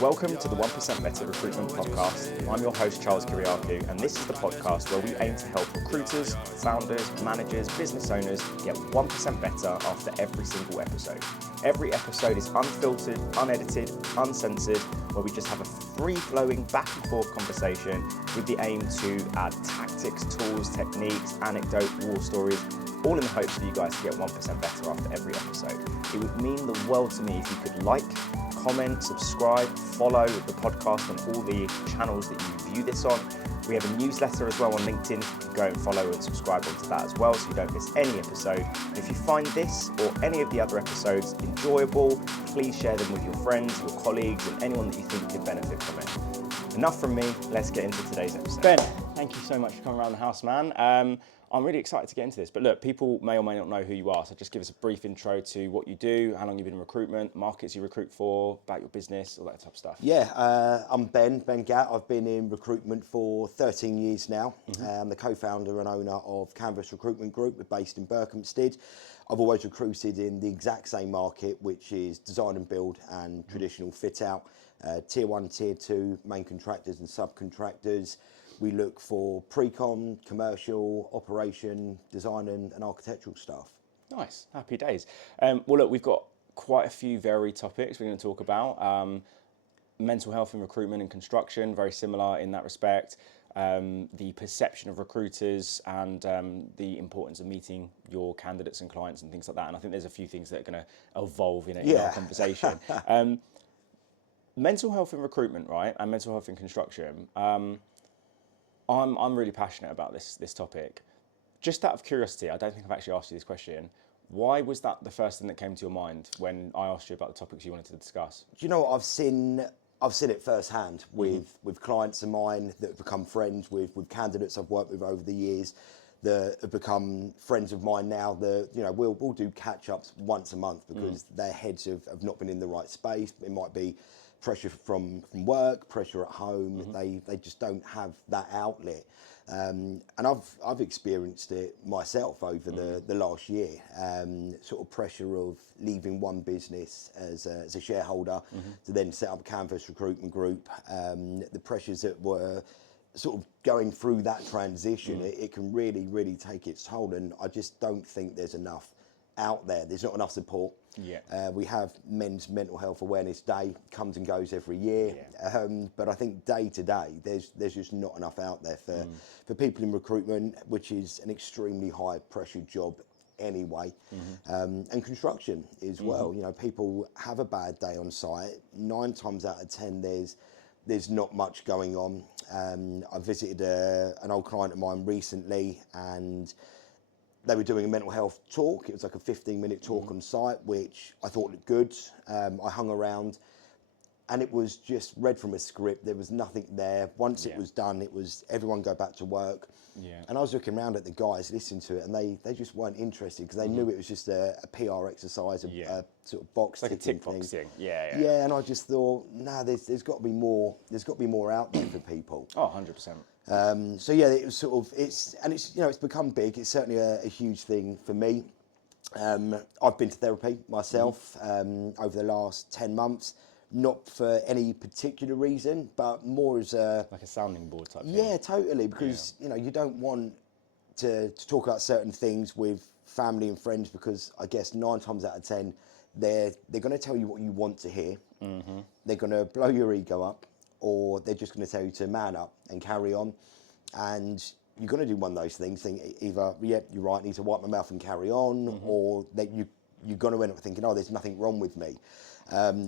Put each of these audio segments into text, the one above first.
Welcome to the 1% Better Recruitment Podcast. I'm your host, Charles Kiriakou, and this is the podcast where we aim to help recruiters, founders, managers, business owners get 1% better after every single episode. Every episode is unfiltered, unedited, uncensored, where we just have a free-flowing back and forth conversation with the aim to add tactics, tools, techniques, anecdote, war stories, all in the hopes for you guys to get 1% better after every episode. It would mean the world to me if you could like, comment, subscribe, follow the podcast on all the channels that you view this on. We have a newsletter as well on LinkedIn. You can go and follow and subscribe onto that as well so you don't miss any episode. And if you find this or any of the other episodes enjoyable, please share them with your friends, your colleagues, and anyone that you think could benefit from it. Enough from me, let's get into today's episode. Ben, thank you so much for coming around the house, man. I'm really excited to get into this, but look, people may or may not know who you are, so just give us a brief intro to what you do, how long you've been in recruitment, markets you recruit for, about your business, all that type of stuff. Yeah, I'm Ben Gatt. I've been in recruitment for 13 years now. I'm the co-founder and owner of Kanvas Recruitment Group. We're based in Berkhamsted. I've always recruited in the exact same market, which is design and build and traditional fit out, tier 1, tier 2, main contractors and subcontractors. We look for pre-com, commercial, operation, design and architectural staff. Nice, happy days. Well, look, we've got quite a few varied topics we're going to talk about. Mental health in recruitment and construction, very similar in that respect. The perception of recruiters and the importance of meeting your candidates and clients and things like that. And I think there's a few things that are going to evolve in our conversation. Mental health in recruitment, right, and mental health in construction. I'm really passionate about this topic. Just out of curiosity, I don't think I've actually asked you this question. Why was that the first thing that came to your mind when I asked you about the topics you wanted to discuss? Do you know what? I've seen it firsthand with clients of mine that have become friends with candidates I've worked with over the years that have become friends of mine now. We'll do catch-ups once a month because their heads have not been in the right space. It might be pressure from work, pressure at home. They just don't have that outlet. And I've experienced it myself over the last year. Sort of pressure of leaving one business as a shareholder to then set up a Kanvas Recruitment Group. The pressures that were sort of going through that transition, it can really, really take its toll. And I just don't think there's enough out there. There's not enough support. We have Men's Mental Health Awareness Day, comes and goes every year, but I think day to day there's just not enough out there for people in recruitment, which is an extremely high pressure job anyway, and construction as well. You know, people have a bad day on site. 9 times out of 10 there's not much going on. I visited an old client of mine recently, and they were doing a mental health talk. It was like a 15-minute talk on site, which I thought looked good. I hung around, and it was just read from a script. There was nothing there. Once it was done, it was everyone go back to work. And I was looking around at the guys, listening to it, and they just weren't interested because they knew it was just a PR exercise, a sort of box like a tick thing. box thing. Yeah, and I just thought, there's got to be more. There's got to be more out there for people. Oh, 100%. So yeah, it was sort of it's become big. It's certainly a huge thing for me. I've been to therapy myself over the last 10 months, not for any particular reason, but more as like a sounding board type thing. Yeah, totally, because you don't want to talk about certain things with family and friends because I guess 9 times out of 10 they're going to tell you what you want to hear. They're going to blow your ego up, or they're just going to tell you to man up and carry on. And you're going to do one of those things, think either, you're right, I need to wipe my mouth and carry on, or that you're going to end up thinking, there's nothing wrong with me.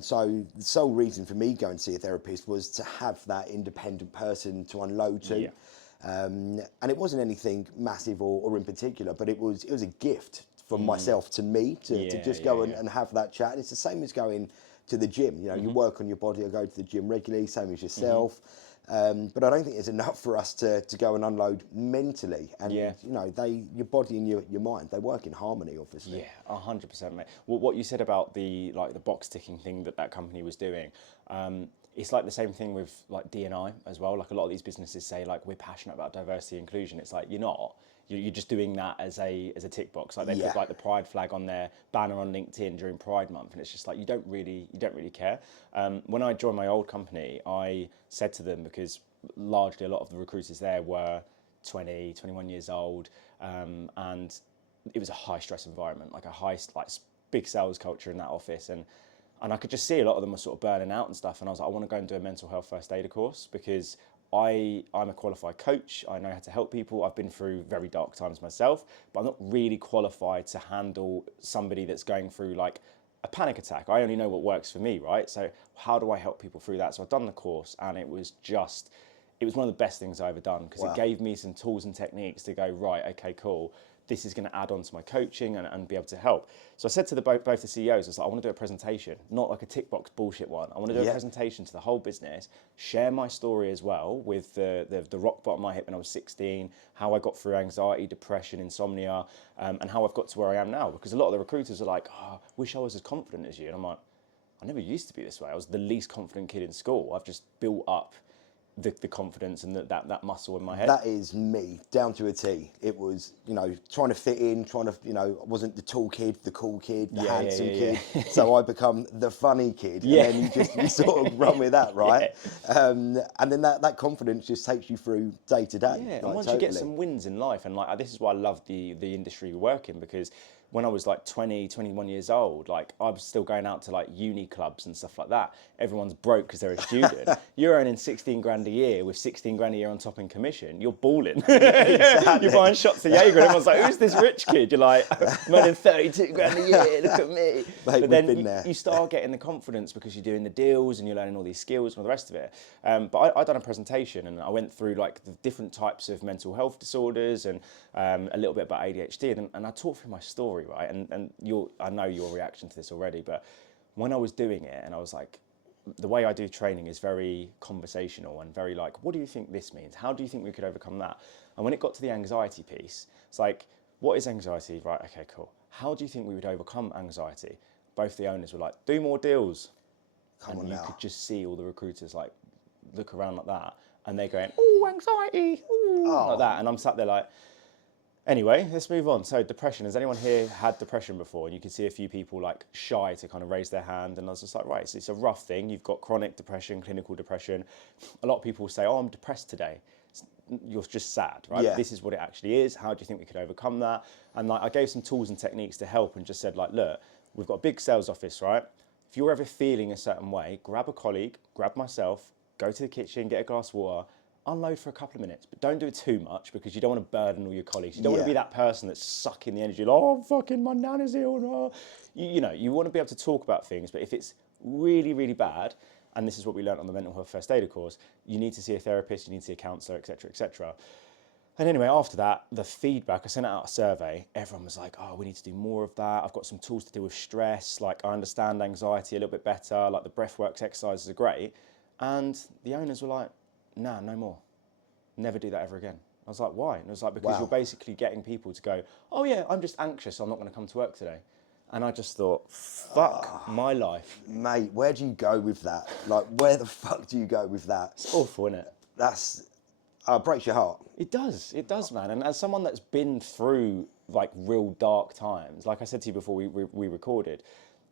So the sole reason for me going to see a therapist was to have that independent person to unload to. And it wasn't anything massive or in particular, but it was a gift from myself to me to just go and have that chat. And it's the same as going to the gym. You work on your body. I go to the gym regularly, same as yourself. But I don't think there's enough for us to go and unload mentally. And your body and your mind, they work in harmony, obviously. Yeah, 100%, mate. Well, what you said about the box ticking thing that company was doing, it's like the same thing with like D&I as well. Like a lot of these businesses say like we're passionate about diversity and inclusion. It's like you're not. you're just doing that as a tick box. Like they Yeah. put like the pride flag on their banner on LinkedIn during Pride Month, and it's just like you don't really care. When I joined my old company, I said to them, because largely a lot of the recruiters there were 20, 21 years old, and it was a high stress environment, like a high, like big sales culture in that office, and I could just see a lot of them were sort of burning out and stuff. And I was like, I want to go and do a mental health first aider course, because I'm a qualified coach. I know how to help people. I've been through very dark times myself, but I'm not really qualified to handle somebody that's going through like a panic attack. I only know what works for me, right? So how do I help people through that? So I've done the course, and it was one of the best things I've ever done, because it gave me some tools and techniques to go, right, okay, cool. This is going to add on to my coaching and be able to help. So I said to both the CEOs, I was like, I want to do a presentation, not like a tick box bullshit one. I want to do a presentation to the whole business, share my story as well with the rock bottom I hit when I was 16, how I got through anxiety, depression, insomnia, and how I've got to where I am now. Because a lot of the recruiters are like, oh, I wish I was as confident as you. And I'm like, I never used to be this way. I was the least confident kid in school. I've just built up the confidence and that muscle in my head. That is me, down to a T. It was, trying to fit in, I wasn't the tall kid, the cool kid, the handsome kid. So I become the funny kid. Yeah. And then you sort of run with that, right? Yeah. And then that confidence just takes you through day to day. Yeah, and once you get some wins in life, and like this is why I love the industry we work in, because when I was like 20, 21 years old, like I was still going out to like uni clubs and stuff like that. Everyone's broke because they're a student. You're earning 16 grand a year with 16 grand a year on top in commission. You're balling. Exactly. You're buying shots of Jaeger and everyone's like, who's this rich kid? You're like, I'm earning 32 grand a year, look at me. Mate, but then you start getting the confidence because you're doing the deals and you're learning all these skills and all the rest of it. But I done a presentation and I went through like the different types of mental health disorders and a little bit about ADHD, and I talked through my story, right? And I know your reaction to this already, but when I was doing it, and I was like, the way I do training is very conversational and very like, what do you think this means? How do you think we could overcome that? And when it got to the anxiety piece, it's like, what is anxiety? Right, okay, cool. How do you think we would overcome anxiety? Both the owners were like, do more deals. And you could just see all the recruiters like look around like that, and they're going, oh, anxiety, like that. And I'm sat there like, anyway, let's move on. So depression, has anyone here had depression before? And you can see a few people like shy to kind of raise their hand. And I was just like, right, so it's a rough thing. You've got chronic depression, clinical depression. A lot of people will say, oh, I'm depressed today. You're just sad, right? Yeah. This is what it actually is. How do you think we could overcome that? And like, I gave some tools and techniques to help, and just said like, look, we've got a big sales office, right? If you're ever feeling a certain way, grab a colleague, grab myself, go to the kitchen, get a glass of water, unload for a couple of minutes, but don't do it too much, because you don't want to burden all your colleagues. You don't want to be that person that's sucking the energy, like, oh, fucking my nan is ill. No. You want to be able to talk about things, but if it's really, really bad, and this is what we learned on the mental health first aider course, you need to see a therapist, you need to see a counsellor, etc., etc. And anyway, after that, the feedback, I sent out a survey. Everyone was like, oh, we need to do more of that. I've got some tools to deal with stress. Like, I understand anxiety a little bit better. Like, the breathworks exercises are great. And the owners were like, nah, no more. Never do that ever again. I was like, why? And it was like, because you're basically getting people to go, oh yeah, I'm just anxious, so I'm not going to come to work today. And I just thought, fuck my life. Mate, where do you go with that? Like, where the fuck do you go with that? It's awful, isn't it? That's, breaks your heart. It does, man. And as someone that's been through like real dark times, like I said to you before we recorded,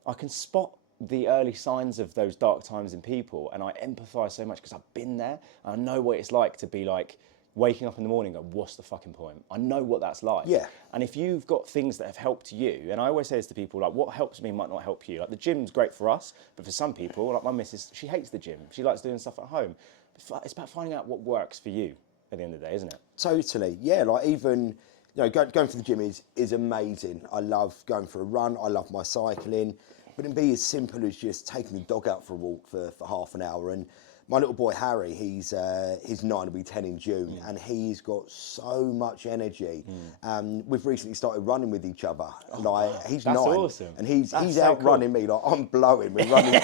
I can spot the early signs of those dark times in people, and I empathise so much because I've been there, and I know what it's like to be like waking up in the morning and go, what's the fucking point? I know what that's like. Yeah. And if you've got things that have helped you, and I always say this to people, like, what helps me might not help you. Like, the gym's great for us, but for some people, like my missus, she hates the gym. She likes doing stuff at home. It's about finding out what works for you at the end of the day, isn't it? Totally, yeah. Like, even, going to the gym is amazing. I love going for a run. I love my cycling. But it can be as simple as just taking the dog out for a walk for half an hour. And my little boy Harry, he's 9, he'll be 10 in June, and he's got so much energy. We've recently started running with each other. He's 9, awesome. and he's so outrunning me. Like, I'm blowing. We're running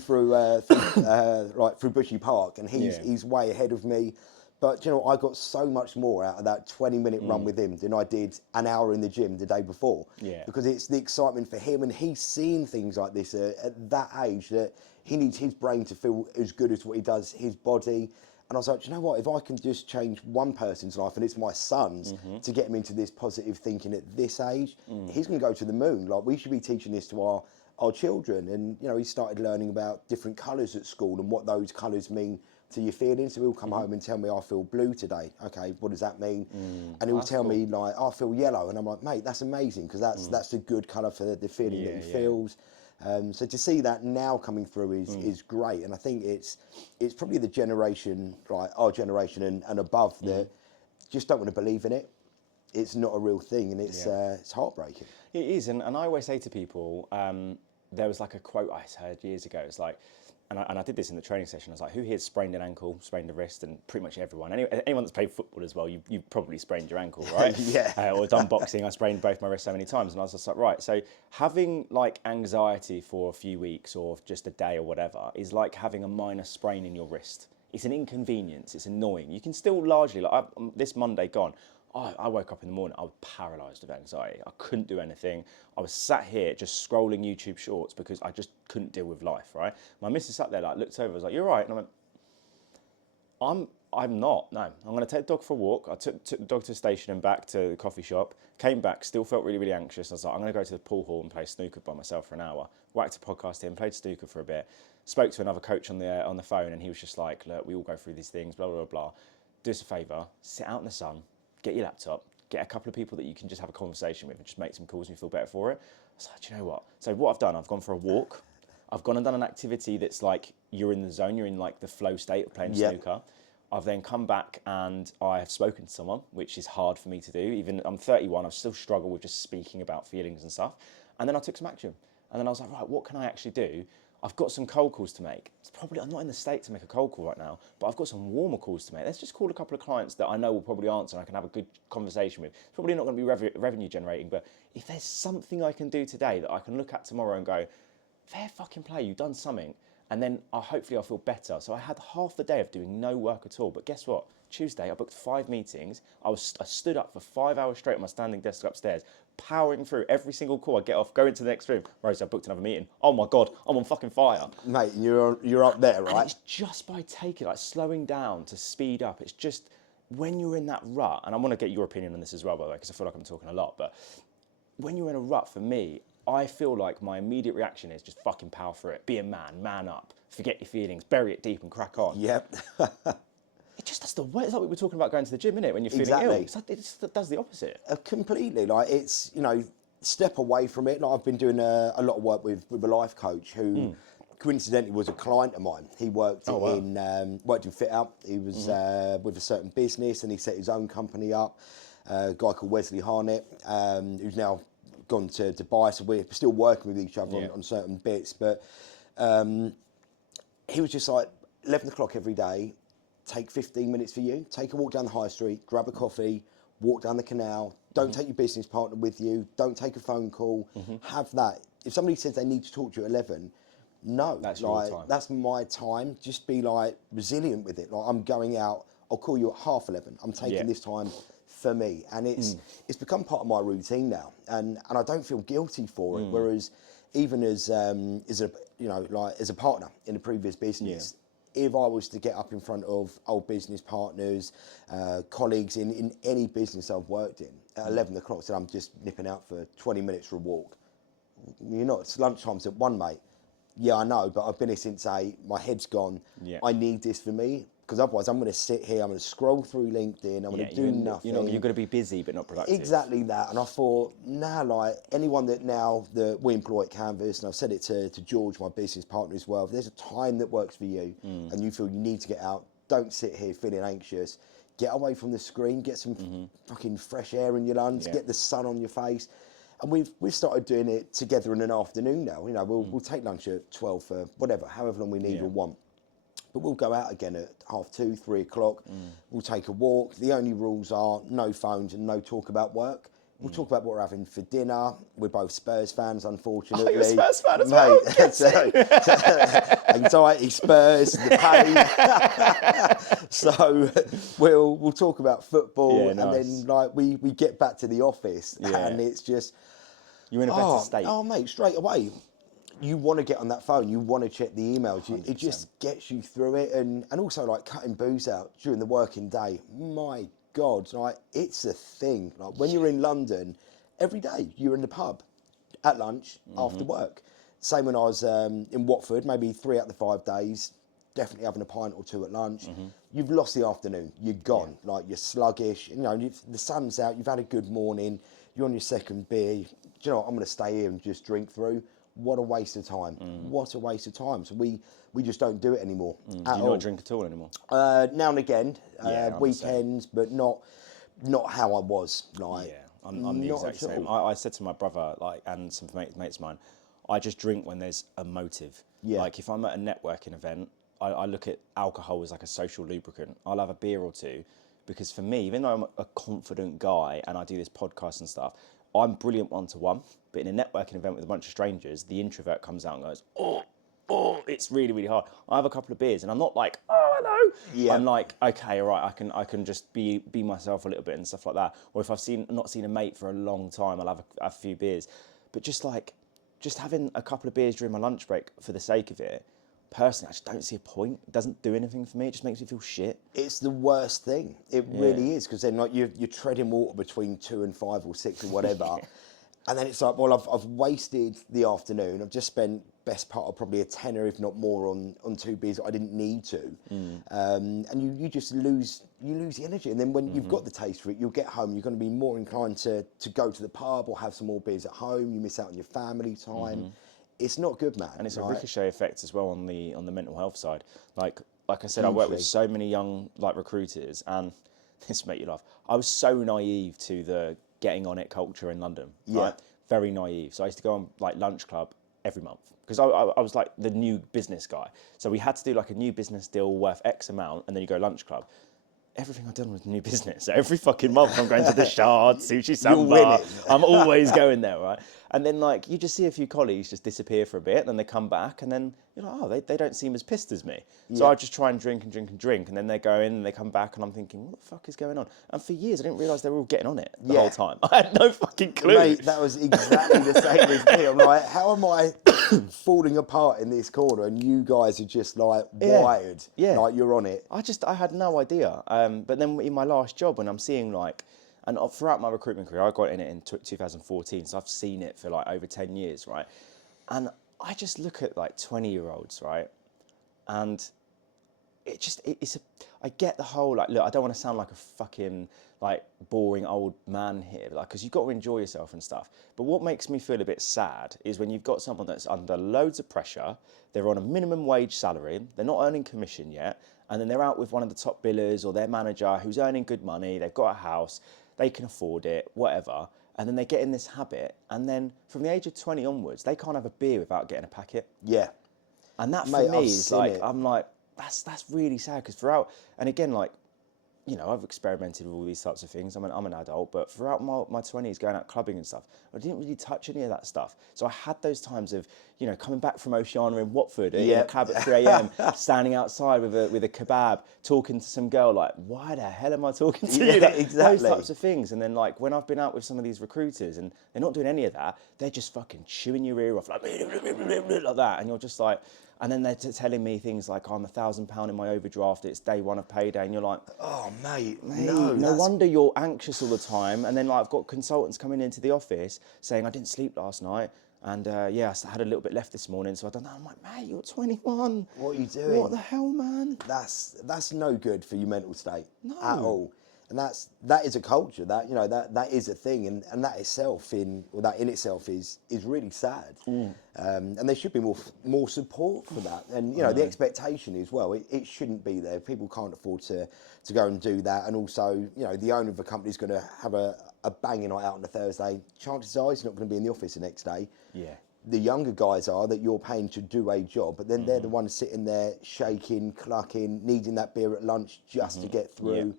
through through Bushy Park, and he's way ahead of me. But I got so much more out of that 20-minute run with him than I did an hour in the gym the day before. Yeah. Because it's the excitement for him, and he's seen things like this at that age, that he needs his brain to feel as good as what he does his body. And I was like, do you know what? If I can just change one person's life, and it's my son's, to get him into this positive thinking at this age, he's going to go to the moon. Like, we should be teaching this to our children. And, you know, he started learning about different colours at school and what those colours mean to your feelings. So he'll come home and tell me, I feel blue today. Okay, what does that mean? And he'll tell me, like, I feel yellow. And I'm like, mate, that's amazing, because that's a good colour for the feeling that he feels. So to see that now coming through is great, and I think it's probably the generation, like our generation and above, that just don't want to believe in it. It's not a real thing, and it's heartbreaking. It is, and I always say to people, there was like a quote I heard years ago. It's like, and I did this in the training session. I was like, who here's sprained an ankle, sprained a wrist? And pretty much everyone. Anyone that's played football as well, you've probably sprained your ankle, right? Or done boxing. I sprained both my wrists so many times. And I was just like, right. So having like anxiety for a few weeks or just a day or whatever is like having a minor sprain in your wrist. It's an inconvenience. It's annoying. You can still largely, like this Monday gone, I woke up in the morning, I was paralysed with anxiety. I couldn't do anything. I was sat here just scrolling YouTube shorts because I just couldn't deal with life, right? My missus sat there, like, looked over, was like, you're right. And I went, I'm not, no. I'm going to take the dog for a walk. I took the dog to the station and back to the coffee shop, came back, still felt really, really anxious. I was like, I'm going to go to the pool hall and play snooker by myself for an hour. Whacked a podcast in, played snooker for a bit, spoke to another coach on the phone, and he was just like, look, we all go through these things, blah, blah, blah. Do us a favour, sit out in the sun, get your laptop, get a couple of people that you can just have a conversation with and just make some calls and you feel better for it. I was like, do you know what? So what I've done, I've gone for a walk. I've gone and done an activity that's like, you're in the zone, you're in like the flow state of playing snooker. I've then come back and I have spoken to someone, which is hard for me to do. Even I'm 31, I still struggle with just speaking about feelings and stuff. And then I took some action. And then I was like, right, what can I actually do? I've got some cold calls to make. I'm not in the state to make a cold call right now, but I've got some warmer calls to make. Let's just call a couple of clients that I know will probably answer and I can have a good conversation with. It's probably not going to be revenue generating, but if there's something I can do today that I can look at tomorrow and go, fair fucking play, you've done something, and then hopefully I'll feel better. So I had half the day of doing no work at all, but guess what? Tuesday, I booked 5 meetings. I stood up for 5 hours straight at my standing desk upstairs, powering through every single call. I get off, go into the next room. Rose, I booked another meeting. Oh my God, I'm on fucking fire. Mate, you're up there, right? And it's just by taking, like slowing down to speed up. It's just when you're in that rut, and I want to get your opinion on this as well, by the way, because I feel like I'm talking a lot, but when you're in a rut, for me, I feel like my immediate reaction is just fucking power through it. Be a man up, forget your feelings, bury it deep and crack on. Yep. It just does the way. It's like we were talking about going to the gym, innit? When you're feeling ill, it does the opposite. Completely. Like, it's, you know, step away from it. Like, I've been doing a lot of work with a life coach who coincidentally was a client of mine. He worked in fit out. He was with a certain business, and he set his own company up. A guy called Wesley Harnett, who's now gone to Dubai, so we're still working with each other on certain bits. But he was just like, 11 o'clock every day, take 15 minutes for you, take a walk down the high street, grab a coffee, walk down the canal, don't take your business partner with you, don't take a phone call, have that. If somebody says they need to talk to you at 11, no, that's like, your time. That's my time. Just be like resilient with it. Like, I'm going out, I'll call you at 11:30. I'm taking this time for me, and it's become part of my routine now, and I don't feel guilty for it. Whereas even as a partner in a previous business, if I was to get up in front of old business partners, colleagues in any business I've worked in at 11 o'clock, said I'm just nipping out for 20 minutes for a walk. You're not. It's lunchtime's at 1, mate. Yeah, I know, but I've been here since 8. My head's gone. Yeah. I need this for me, because otherwise I'm going to sit here, I'm going to scroll through LinkedIn, I'm going to do nothing. You're going to be busy but not productive. Exactly that. And I thought, like anyone that we employ at Kanvas, and I've said it to George, my business partner as well, if there's a time that works for you and you feel you need to get out, don't sit here feeling anxious. Get away from the screen, get some fucking fresh air in your lungs, get the sun on your face. And we've started doing it together in an afternoon now. You know, we'll take lunch at 12 for whatever, however long we need or want. But we'll go out again at 2:30, 3 o'clock. We'll take a walk. The only rules are no phones and no talk about work. We'll talk about what we're having for dinner. We're both Spurs fans, unfortunately. Oh, you're a Spurs fan as well? Anxiety, Spurs, the pain. So we'll talk about football, and then like we get back to the office, and it's just... You're in a better state. Oh, mate, straight away. you want to get on that phone, you want to check the emails, it 100%. just gets you through it. And also like cutting booze out during the working day, my God, like it's a thing. Like when you're in London, every day you're in the pub at lunch after work. Same when I was in Watford, maybe 3 out of the 5 days, definitely having a pint or 2 at lunch. You've lost the afternoon, you're gone, like you're sluggish, you know, the sun's out, you've had a good morning, you're on your second beer, do you know what, I'm going to stay here and just drink through. What a waste of time. What a waste of time. So we just don't do it anymore. Do you not drink at all anymore? Now and again, I'm the weekends, but not how I was. Like, Yeah, I'm the not exact at same. I said to my brother, like, and some mates of mine, I just drink when there's a motive. Yeah. Like if I'm at a networking event, I look at alcohol as like a social lubricant. I'll have a beer or two, because for me, even though I'm a confident guy and I do this podcast and stuff, I'm brilliant one-to-one. But in a networking event with a bunch of strangers, the introvert comes out and goes, oh, it's really, really hard. I have a couple of beers and I'm not like, oh, hello. Yeah. I'm like, okay, all right, I can just be myself a little bit and stuff like that. Or if I've not seen a mate for a long time, I'll have a few beers. But just having a couple of beers during my lunch break for the sake of it, personally, I just don't see a point. It doesn't do anything for me. It just makes me feel shit. it's the worst thing. It really is, because then like you're treading water between 2 and 5 or 6 or whatever. And then it's like, well, I've wasted the afternoon. I've just spent best part of probably a tenner, if not more, on 2 beers that I didn't need to. And you just lose the energy. And then when you've got the taste for it, you'll get home, you're going to be more inclined to go to the pub or have some more beers at home. You miss out on your family time. It's not good, man. And it's a ricochet effect as well on the mental health side. Like I said, I work with so many young recruiters, and this will make you laugh. I was so naive to the getting on it culture in London. Right? Very naive. So I used to go on like lunch club every month, because I was like the new business guy. So we had to do like a new business deal worth X amount, and then you go lunch club. Everything I've done was new business. So every fucking month I'm going to the Shard, Sushi Samba. I'm always going there, right? And then like you just see a few colleagues just disappear for a bit, and then they come back, and then you're like, oh, they don't seem as pissed as me. So I just try and drink, and then they go in and they come back, and I'm thinking, what the fuck is going on? And for years I didn't realise they were all getting on it the whole time. I had no fucking clue. Mate, that was exactly the same as me. I'm like, how am I falling apart in this corner and you guys are just like wired, like you're on it? I had no idea. But then in my last job, when I'm seeing like, and throughout my recruitment career, I got in it in 2014, so I've seen it for like over 10 years, right? And I just look at like 20-year-olds, right? And I get the whole, like, look, I don't want to sound like a fucking like boring old man here, like, because you've got to enjoy yourself and stuff. But what makes me feel a bit sad is when you've got someone that's under loads of pressure, they're on a minimum wage salary, they're not earning commission yet, and then they're out with one of the top billers or their manager who's earning good money, they've got a house, they can afford it, whatever, and then they get in this habit, and then from the age of 20 onwards, they can't have a beer without getting a packet. Yeah. And that for me is like, I'm like, that's really sad, because throughout, and again, like, you know, I've experimented with all these types of things. I'm an adult, but throughout my 20s, going out clubbing and stuff, I didn't really touch any of that stuff. So I had those times of, you know, coming back from Oceana in Watford, in a cab at 3 a.m, standing outside with a kebab, talking to some girl, like, why the hell am I talking to you? Like, exactly. Those types of things. And then, like, when I've been out with some of these recruiters and they're not doing any of that, they're just fucking chewing your ear off, like that. And you're just like, and then they're telling me things like, I'm £1,000 in my overdraft, it's day one of payday, and you're like, oh, mate, no wonder you're anxious all the time. And then like I've got consultants coming into the office saying, I didn't sleep last night, and I had a little bit left this morning, so I don't know. I'm like, mate, you're 21. What are you doing? What the hell, man? That's no good for your mental state at all. And that is a culture, that is a thing, and that in itself is really sad. And there should be more support for that. And the expectation is, well, it shouldn't be there. People can't afford to go and do that. And also, the owner of the company is going to have a banging night out on a Thursday. Chances are he's not going to be in the office the next day. Yeah. The younger guys are that you're paying to do a job, but then they're the ones sitting there shaking, clucking, needing that beer at lunch just to get through.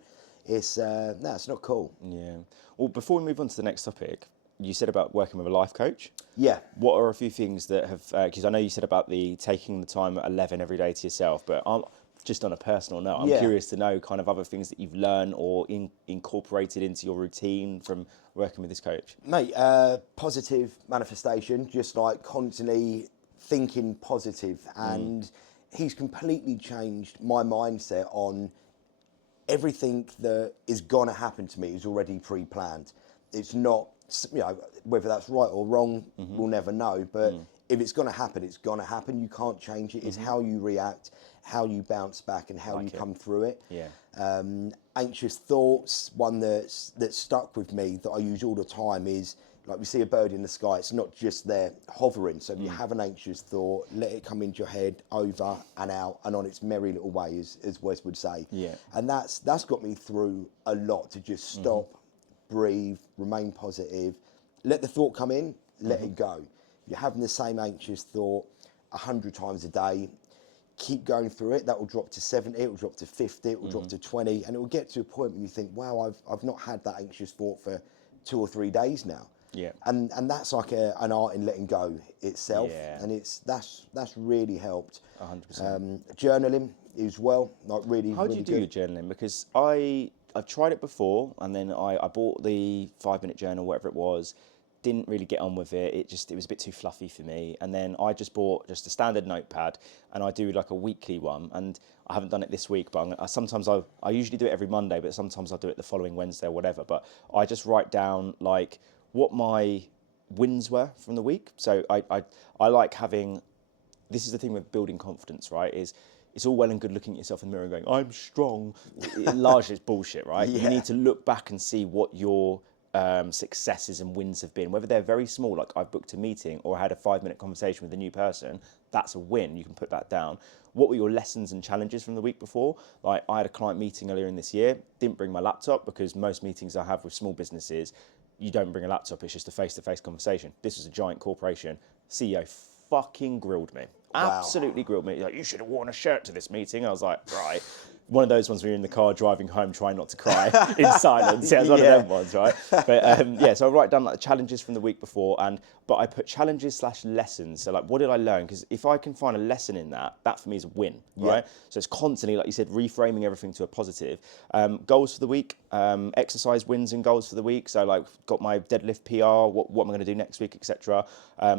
It's not cool. Yeah. Well, before we move on to the next topic, you said about working with a life coach. Yeah. What are a few things that have, because I know you said about the taking the time at 11 every day to yourself, but just on a personal note, I'm curious to know kind of other things that you've learned or incorporated into your routine from working with this coach. Mate, positive manifestation, just like constantly thinking positive, and he's completely changed my mindset on everything that is going to happen to me is already pre-planned. It's not, whether that's right or wrong, we'll never know, but if it's going to happen, it's going to happen. You can't change it. It's how you react, how you bounce back, and how you come through it. Yeah. Anxious thoughts, one that's stuck with me that I use all the time is, like, we see a bird in the sky, it's not just there hovering. So if you have an anxious thought, let it come into your head, over and out and on its merry little way, as Wes would say. Yeah. And that's got me through a lot, to just stop, breathe, remain positive, let the thought come in, let it go. If you're having the same anxious thought 100 times a day, keep going through it. That will drop to 70, it will drop to 50, it will drop to 20, and it will get to a point where you think, wow, I've not had that anxious thought for 2 or 3 days now. Yeah. And that's like an art in letting go itself. Yeah. And that's really helped. 100%. Journaling as well, like really. How do really you do your journaling? Because I've tried it before, and then I bought the 5-minute journal, whatever it was. Didn't really get on with it. It was a bit too fluffy for me. And then I just bought just a standard notepad, and I do like a weekly one. And I haven't done it this week, but I usually do it every Monday, but sometimes I'll do it the following Wednesday or whatever. But I just write down like what my wins were from the week. So I like having, this is the thing with building confidence, right? Is it's all well and good looking at yourself in the mirror and going, I'm strong. Largely it's bullshit, right? Yeah. You need to look back and see what your successes and wins have been, whether they're very small, like I booked a meeting or I had a 5-minute conversation with a new person. That's a win. You can put that down. What were your lessons and challenges from the week before? Like, I had a client meeting earlier in this year, didn't bring my laptop, because most meetings I have with small businesses, you don't bring a laptop, it's just a face-to-face conversation. This was a giant corporation. CEO fucking grilled me. Wow. Absolutely grilled me. Like, you should have worn a shirt to this meeting. I was like, right. One of those ones where you're in the car driving home trying not to cry in silence. Yeah, it's one of them ones, right? But so I write down like the challenges from the week before, but I put challenges / lessons. So like, what did I learn? Because if I can find a lesson in that, that for me is a win, right? So it's constantly, like you said, reframing everything to a positive. Goals for the week, exercise wins and goals for the week. So like, got my deadlift PR, what am I going to do next week, etc.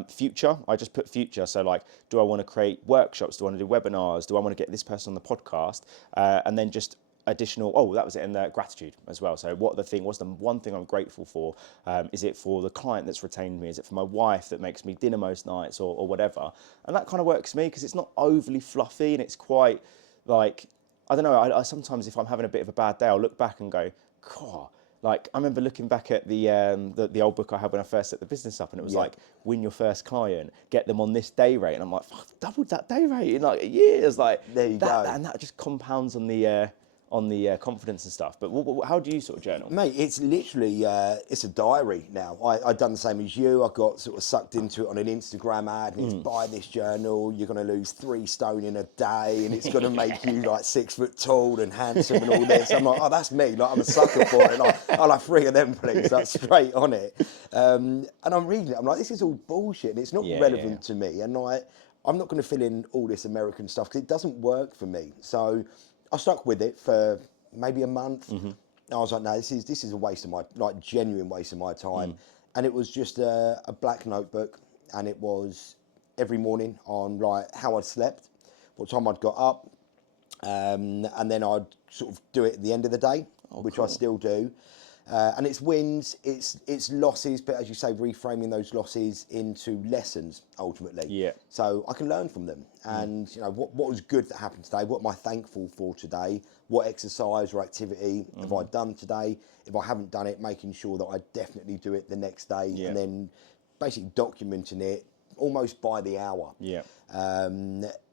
Future, I just put future. So like, do I want to create workshops? Do I want to do webinars? Do I want to get this person on the podcast? And then just additional, that was it, and gratitude as well. So what's the one thing I'm grateful for? Is it for the client that's retained me? Is it for my wife that makes me dinner most nights, or whatever? And that kind of works for me, because it's not overly fluffy, and it's quite like, I don't know, I sometimes, if I'm having a bit of a bad day, I'll look back and go, God. Like, I remember looking back at the old book I had when I first set the business up, and it was like, win your first client, get them on this day rate. And I'm like, I've doubled that day rate in like years. Like, there you go. And that just compounds on the confidence and stuff. But how do you sort of journal? Mate, it's literally, it's a diary now. I've done the same as you. I got sort of sucked into it on an Instagram ad, and it's buy this journal, you're going to lose 3 stone in a day, and it's going to make you like 6 foot tall and handsome and all this. I'm like, oh, that's me. Like, I'm a sucker for it. And I'll have 3 of them, please. Like, straight on it. And I'm reading it. I'm like, this is all bullshit, and it's not relevant to me. And I'm not going to fill in all this American stuff, because it doesn't work for me. So I stuck with it for maybe a month. I was like, no, this is a waste of my, like, genuine waste of my time. And it was just a black notebook, and it was every morning on like how I'd slept, what time I'd got up, and then I'd sort of do it at the end of the day, which I still do. And it's wins, it's losses, but as you say, reframing those losses into lessons ultimately. Yeah. So I can learn from them, and what was good that happened today. What am I thankful for today? What exercise or activity have I done today? If I haven't done it, making sure that I definitely do it the next day, and then basically documenting it almost by the hour. Yeah.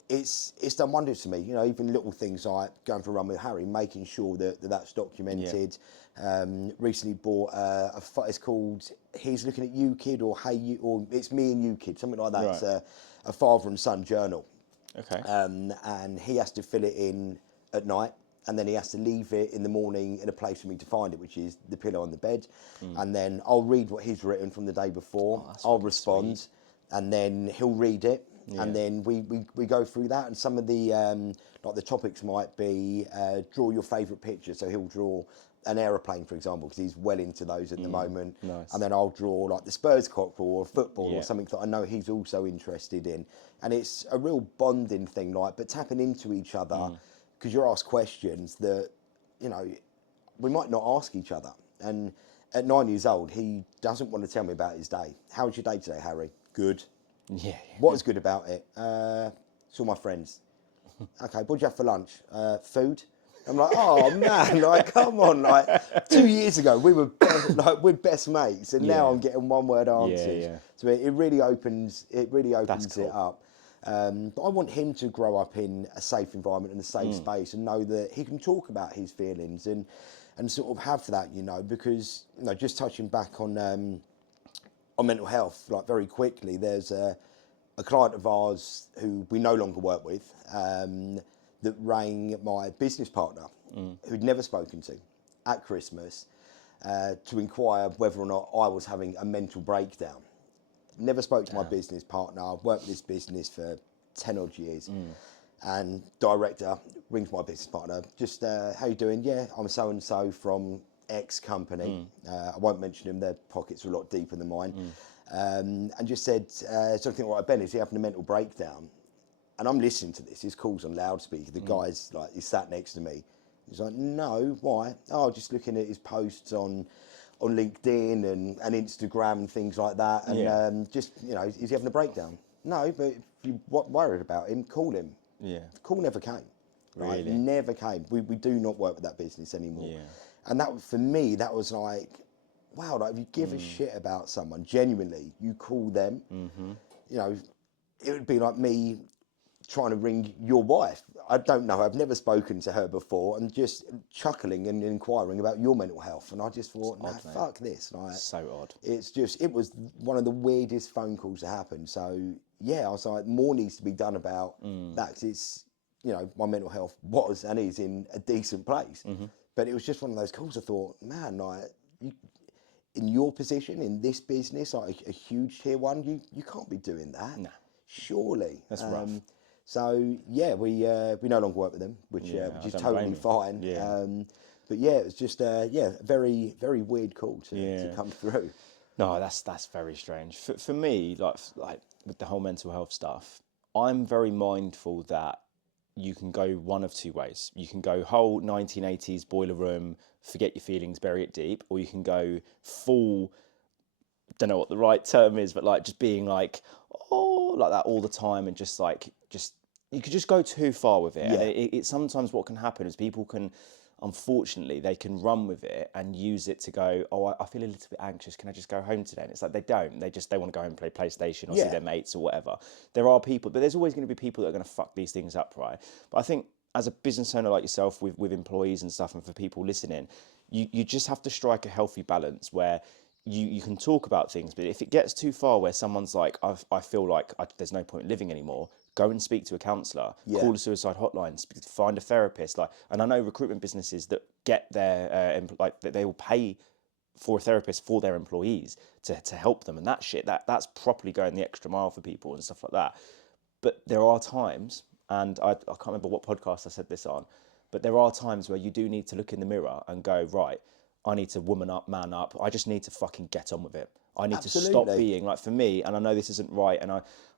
It's done wonders for me. Even little things like going for a run with Harry, making sure that that's documented. Recently bought it's called He's Looking at You Kid, or Hey You, or It's Me and You Kid, something like that. Right. It's a father and son journal. Okay. And he has to fill it in at night, and then he has to leave it in the morning in a place for me to find it, which is the pillow on the bed. And then I'll read what he's written from the day before. I'll respond, and then he'll read it. And then we go through that, and some of the like the topics might be draw your favourite picture. So he'll draw an aeroplane, for example, because he's well into those at the moment. Nice. And then I'll draw like the Spurs cockerel or football or something that I know he's also interested in. And it's a real bonding thing, like, but tapping into each other, because you're asked questions that, you know, we might not ask each other. And at 9 years old, he doesn't want to tell me about his day. How was your day today, Harry? Good. Yeah. What was good about it? Saw my friends. Okay, what'd you have for lunch? Food. I'm like, oh man, like, come on, like 2 years ago we were we're best mates, and now I'm getting one word answers. So it really opens it up. But I want him to grow up in a safe environment and a safe space, and know that he can talk about his feelings and sort of have that, you know, because, you know, just touching back on mental health, like very quickly, there's a client of ours who we no longer work with, that rang my business partner, who'd never spoken to, at Christmas, to inquire whether or not I was having a mental breakdown. Never spoke to my business partner. I've worked with this business for 10 odd years. And director rings my business partner, just, how you doing? Yeah, I'm so-and-so from X company. I won't mention him, their pockets are a lot deeper than mine. And just said, something like, Ben, is he having a mental breakdown? And I'm listening to this, his call's on loudspeaker. The guy's like, he's sat next to me. He's like, no, why? Oh, just looking at his posts on LinkedIn and Instagram and things like that. And just, you know, is he having a breakdown? No, but if you're worried about him, call him. The call never came. Right? Really? Never came. We do not work with that business anymore. And that, for me, that was like, wow, like if you give a shit about someone, genuinely, you call them, you know, it would be like me trying to ring your wife. I don't know, I've never spoken to her before, and just chuckling and inquiring about your mental health. And I just thought, nah, fuck this. Like, So odd. It's just, it was one of the weirdest phone calls to happen. So yeah, I was like, more needs to be done about that, 'cause it's, you know, my mental health was and is in a decent place. But it was just one of those calls I thought, man, like, in your position, in this business, like a huge tier one, you can't be doing that. Nah. Surely. That's rough. So yeah, we no longer work with them, which is totally fine. But yeah, it was just very very weird call to come through. No, that's very strange. For me, like with the whole mental health stuff, I'm very mindful that you can go one of two ways. You can go whole 1980s boiler room, forget your feelings, bury it deep, or you can go full, don't know what the right term is, but like just being like, oh, like that all the time, and just you could just go too far with it. And it sometimes what can happen is people can, unfortunately, they can run with it and use it to go, oh, I feel a little bit anxious, can I just go home today? And it's like they don't. They want to go home and play PlayStation or see their mates or whatever. There are people, but there's always going to be people that are going to fuck these things up, right? But I think as a business owner like yourself with employees and stuff, and for people listening, you just have to strike a healthy balance where you can talk about things, but if it gets too far where someone's like, I feel like there's no point in living anymore, go and speak to a counsellor, call a suicide hotline, find a therapist. Like, and I know recruitment businesses that get their that they will pay for a therapist for their employees to help them, and that shit that's properly going the extra mile for people and stuff like that. But there are times, and I can't remember what podcast I said this on, but there are times where you do need to look in the mirror and go, right, I need to woman up, man up. I just need to fucking get on with it. I need to stop being, like, for me, and I know this isn't right,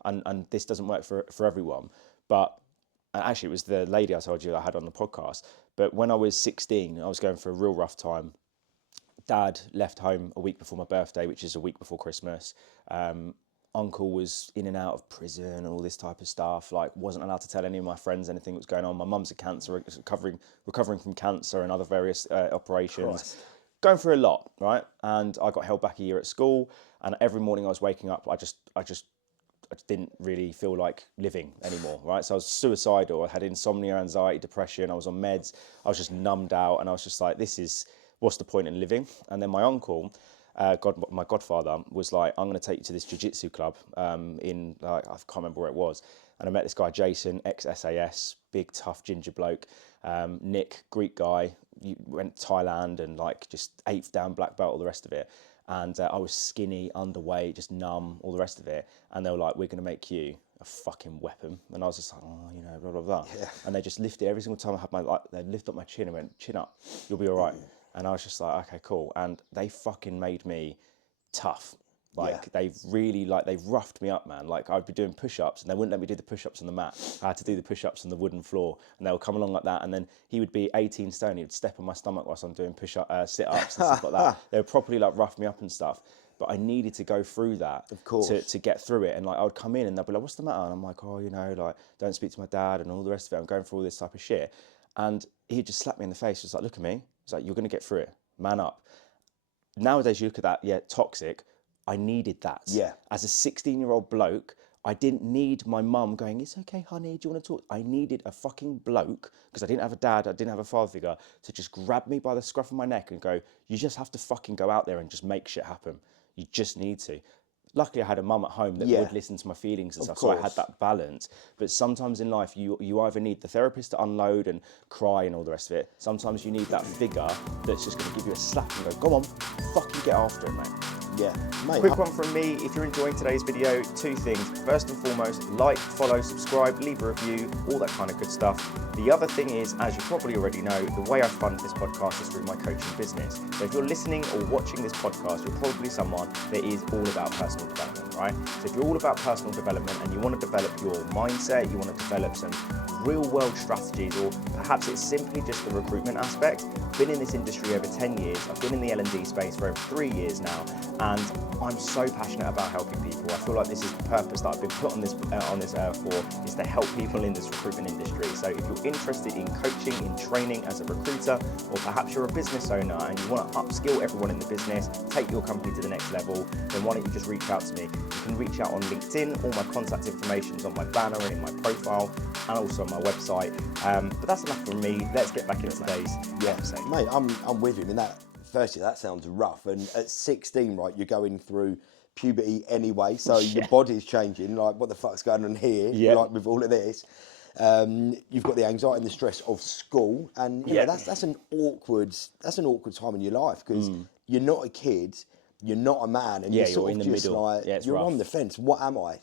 and this doesn't work for everyone, but actually it was the lady I told you I had on the podcast, but when I was 16, I was going through a real rough time. Dad left home a week before my birthday, which is a week before Christmas. Uncle was in and out of prison and all this type of stuff, like wasn't allowed to tell any of my friends anything that was going on. My mum's a cancer, recovering from cancer and other various operations. Christ. Going through a lot, right? And I got held back a year at school, and every morning I was waking up, I just didn't really feel like living anymore, right? So I was suicidal, I had insomnia, anxiety, depression, I was on meds, I was just numbed out, and I was just like, what's the point in living? And then my uncle, my godfather, was like, I'm going to take you to this jiu-jitsu club in, I can't remember where it was. And I met this guy, Jason, ex-SAS, big, tough, ginger bloke. Nick, Greek guy, went to Thailand and like just 8th down, black belt, all the rest of it. And I was skinny, underweight, just numb, all the rest of it. And they were like, we're going to make you a fucking weapon. And I was just like, oh, you know, blah, blah, blah. Yeah. And they just lifted, every single time I had they'd lift up my chin and went, chin up, you'll be all right. And I was just like, okay, cool. And they fucking made me tough. Like Yeah. they've roughed me up, man. Like I'd be doing push-ups and they wouldn't let me do the push-ups on the mat. I had to do the push-ups on the wooden floor, and they would come along like that. And then he would be 18 stone. He would step on my stomach whilst I'm doing sit-ups and stuff like that. They would properly like rough me up and stuff. But I needed to go through that to get through it. And like I would come in and they'd be like, "What's the matter?" And I'm like, "Oh, you know, like don't speak to my dad and all the rest of it. I'm going through all this type of shit." And he'd just slap me in the face. He's like, "Look at me." He's like, "You're gonna get through it. Man up." Nowadays, you look at that, yeah, toxic. I needed that. Yeah. As a 16-year-old bloke, I didn't need my mum going, "It's okay, honey, do you want to talk?" I needed a fucking bloke, because I didn't have a dad, I didn't have a father figure, to just grab me by the scruff of my neck and go, "You just have to fucking go out there and just make shit happen. You just need to." Luckily, I had a mum at home that would listen to my feelings and stuff, so I had that balance. But sometimes in life, you either need the therapist to unload and cry and all the rest of it. Sometimes you need that figure that's just going to give you a slap and go, "Go on, fucking get after it, mate." Yeah, mate. Quick one from me. If you're enjoying today's video, 2 things. First and foremost, like, follow, subscribe, leave a review, all that kind of good stuff. The other thing is, as you probably already know, the way I fund this podcast is through my coaching business. So if you're listening or watching this podcast, you're probably someone that is all about personal development, right? So if you're all about personal development and you want to develop your mindset, you want to develop some real world strategies, or perhaps it's simply just the recruitment aspect. I've been in this industry over 10 years. I've been in the L&D space for over 3 years now, and I'm so passionate about helping people. I feel like this is the purpose that I've been put on this earth for, is to help people in this recruitment industry. So if you're interested in coaching, in training as a recruiter, or perhaps you're a business owner and you want to upskill everyone in the business, take your company to the next level, then why don't you just reach out to me? You can reach out on LinkedIn. All my contact information is on my banner and in my profile, and also on my website. But that's enough from me. Let's get back into today's episode. Mate, I'm with you. I mean, firstly, that sounds rough. And at 16, right, you're going through puberty anyway, so your body's changing. Like, what the fuck's going on here? Like, with all of this. You've got the anxiety and the stress of school, and you know that's an awkward time in your life, because you're not a kid, you're not a man, and you're sort of in the middle. Like, you're rough. On the fence. What am I?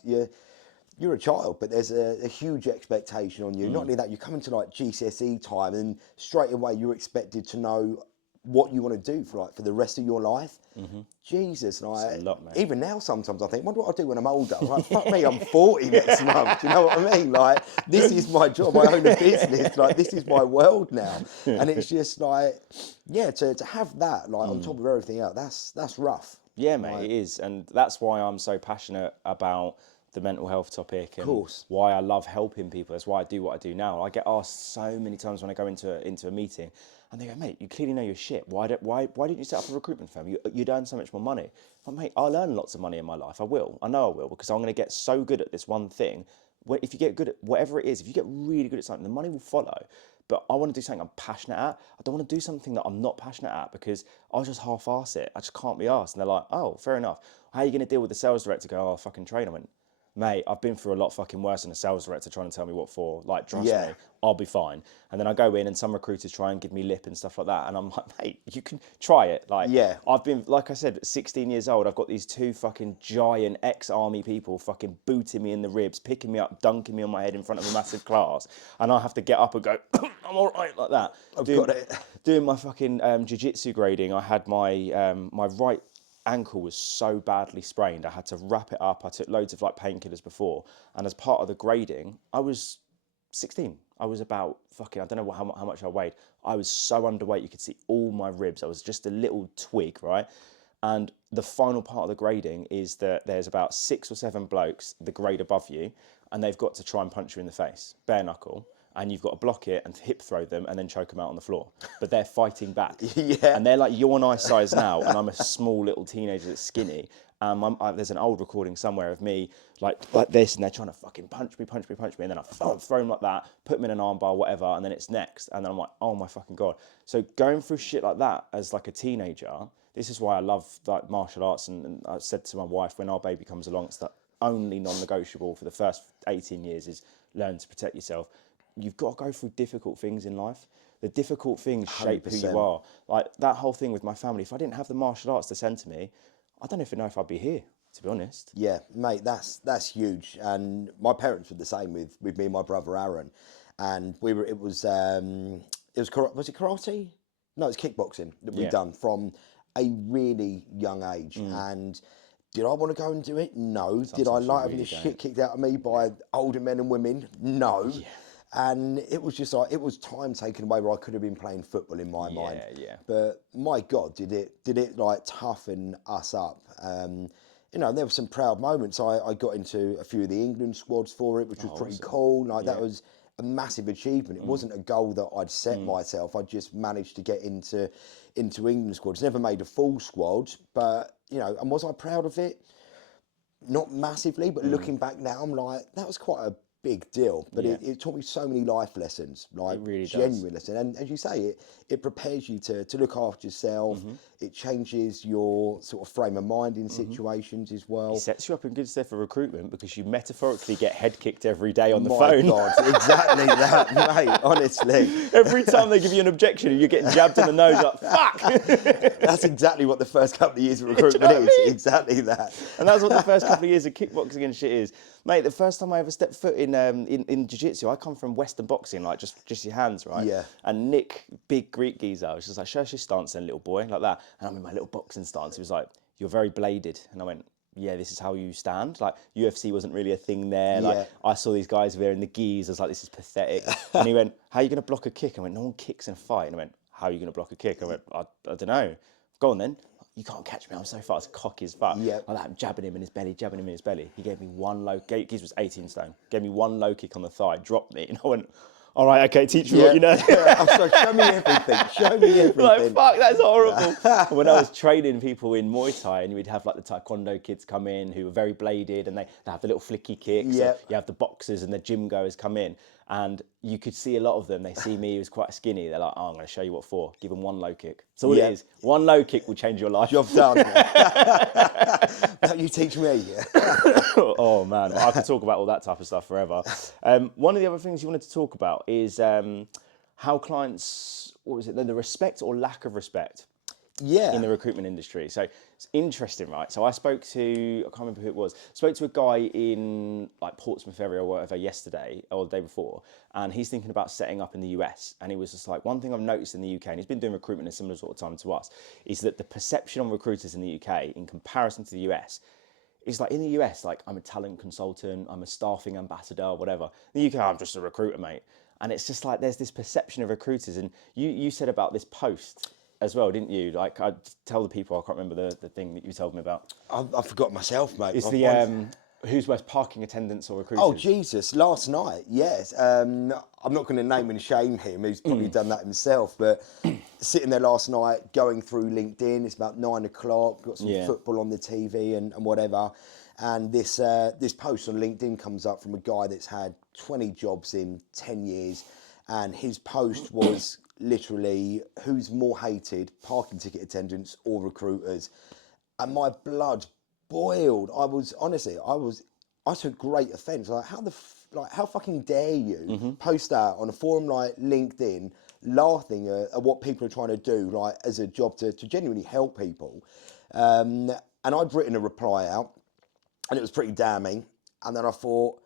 You're a child, but there's a huge expectation on you. Not only that, you come into like GCSE time, and straight away you're expected to know what you want to do for the rest of your life. Jesus, like, a lot, man. Even now sometimes I think, wonder what I'll do when I'm older. Like, fuck me, I'm 40 next month. Do you know what I mean? Like, this is my job. I own a business. Like, this is my world now. And it's just like, to have that like on top of everything else, that's rough. Yeah, mate, it is, and that's why I'm so passionate about the mental health topic, and why I love helping people. That's why I do what I do now. I get asked so many times when I go into a meeting, and they go, "Mate, you clearly know your shit. Why didn't you set up a recruitment firm? You'd earn so much more money." I'm like, "Mate, I'll earn lots of money in my life. I will. I know I will, because I'm going to get so good at this one thing. If you get good at whatever it is, if you get really good at something, the money will follow. But I want to do something I'm passionate at. I don't want to do something that I'm not passionate at, because I'll just half-arse it. I just can't be arsed." And they're like, "Oh, fair enough. How are you going to deal with the sales director?" Go, "Oh, fucking train." I went, "Mate, I've been through a lot fucking worse than a sales director trying to tell me what for. Like, trust me, I'll be fine." And then I go in and some recruiters try and give me lip and stuff like that. And I'm like, "Mate, you can try it." Like, I've been, like I said, 16 years old. I've got these 2 fucking giant ex-army people fucking booting me in the ribs, picking me up, dunking me on my head in front of a massive class. And I have to get up and go, "I'm all right," like that. Doing my fucking jiu-jitsu grading, I had my my right ankle was so badly sprained, I had to wrap it up. I took loads of like painkillers before, and as part of the grading, I was 16. I was about fucking, I don't know how much I weighed. I was so underweight, you could see all my ribs. I was just a little twig, right? And the final part of the grading is that there's about 6 or 7 blokes the grade above you, and they've got to try and punch you in the face, bare knuckle. And you've got to block it and hip throw them and then choke them out on the floor. But they're fighting back. And they're like your and I size now, and I'm a small little teenager that's skinny. There's an old recording somewhere of me like this, and they're trying to fucking punch me. And then I throw them like that, put them in an armbar, whatever, and then it's next. And then I'm like, oh my fucking God. So going through shit like that as like a teenager, this is why I love like martial arts. And I said to my wife, when our baby comes along, it's the only non-negotiable for the first 18 years is learn to protect yourself. You've got to go through difficult things in life. The difficult things shape 100%. Who you are. Like that whole thing with my family, if I didn't have the martial arts to send to me, I don't even know if I'd be here, to be honest. Yeah, mate, that's huge. And my parents were the same with me and my brother Aaron. And it was it karate? No, it's kickboxing that we've done from a really young age. And did I want to go and do it? No. Did I like having the shit kicked out of me by older men and women? No. Yeah. And it was just like, it was time taken away where I could have been playing football in my mind. Yeah. But my God, did it like toughen us up. You know, there were some proud moments. I got into a few of the England squads for it, which was pretty cool. Like that was a massive achievement. It wasn't a goal that I'd set myself. I just managed to get into England squads. Never made a full squad, but you know, and was I proud of it? Not massively, but looking back now, I'm like, that was quite a big deal. But it taught me so many life lessons, like really genuine lessons. And as you say, it prepares you to look after yourself. It changes your sort of frame of mind in situations as well. It sets you up in good stead for recruitment because you metaphorically get head kicked every day on the phone. God, exactly that, mate, honestly. Every time they give you an objection, you're getting jabbed in the nose like, fuck! That's exactly what the first couple of years of recruitment is. Exactly that. And that's what the first couple of years of kickboxing and shit is. Mate, the first time I ever stepped foot in jiu-jitsu, I come from Western boxing, like just your hands, right? Yeah. And Nick, big Greek geezer, was just like, show us your stance then, little boy, like that. And I'm in my little boxing stance. He was like, you're very bladed. And I went, yeah, this is how you stand. Like, UFC wasn't really a thing there. Like, I saw these guys wearing the gis. I was like, this is pathetic. And he went, how are you going to block a kick? I went, no one kicks in a fight. And I went, how are you going to block a kick? I went, I don't know. Go on then. You can't catch me, I'm so fast, cocky as fuck. Like that, I'm jabbing him in his belly. He gave me one low, Giz was 18 stone, gave me one low kick on the thigh, dropped me, and I went, all right, okay, teach me what you know. I'm sorry, show me everything. Like, fuck, that's horrible. When I was training people in Muay Thai, and we'd have like the Taekwondo kids come in who were very bladed, and they have the little flicky kicks. You have the boxers and the gym goers come in, and you could see a lot of them. They see me, he was quite skinny. They're like, oh, I'm going to show you what for. Give them one low kick. So all it is, one low kick will change your life. Job done. You teach me. Oh man, I could talk about all that type of stuff forever. One of the other things you wanted to talk about is how clients, the respect or lack of respect in the recruitment industry. So it's interesting, right? So I spoke to, I can't remember who it was, spoke to a guy in like Portsmouth area or whatever yesterday or the day before, and he's thinking about setting up in the US. And he was just like, one thing I've noticed in the UK, and he's been doing recruitment a similar sort of time to us, is that the perception on recruiters in the UK in comparison to the US is like, in the US, like, I'm a talent consultant, I'm a staffing ambassador, whatever. In the UK, I'm just a recruiter, mate. And it's just like, there's this perception of recruiters. And you said about this post as well, didn't you? Like, I tell the people, I can't remember the thing that you told me about. I forgot myself, mate. It's the who's worse, parking attendants or recruiters? Oh Jesus! Last night, yes. I'm not going to name and shame him. He's probably done that himself. But sitting there last night, going through LinkedIn. It's about 9 o'clock. Got some football on the TV and whatever. And this post on LinkedIn comes up from a guy that's had 20 jobs in 10 years, and his post was literally, who's more hated, parking ticket attendants or recruiters? And my blood boiled. I took great offence. Like, how fucking dare you post that on a forum like LinkedIn, laughing at what people are trying to do, like as a job to genuinely help people. And I'd written a reply out, and it was pretty damning. And then I thought,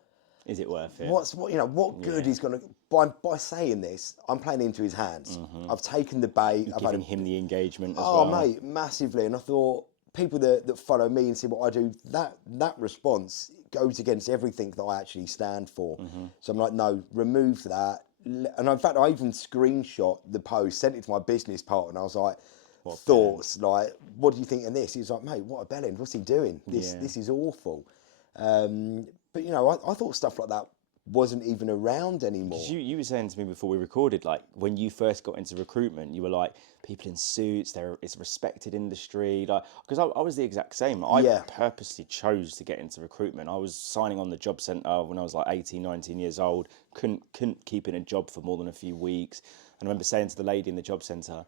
is it worth it? What good is going to, by saying this, I'm playing into his hands. I've taken the bait. You're giving him the engagement as well. Oh, mate, massively. And I thought, people that follow me and see what I do, that response goes against everything that I actually stand for. So I'm like, no, remove that. And in fact, I even screenshot the post, sent it to my business partner. I was like, thoughts, like, what do you think of this? He was like, mate, what a bellend, what's he doing? This is awful. But, I thought stuff like that wasn't even around anymore. You were saying to me before we recorded, like, when you first got into recruitment, you were like, people in suits, it's a respected industry. Like, because I was the exact same. I purposely chose to get into recruitment. I was signing on the job centre when I was like 18, 19 years old. Couldn't keep in a job for more than a few weeks. And I remember saying to the lady in the job centre,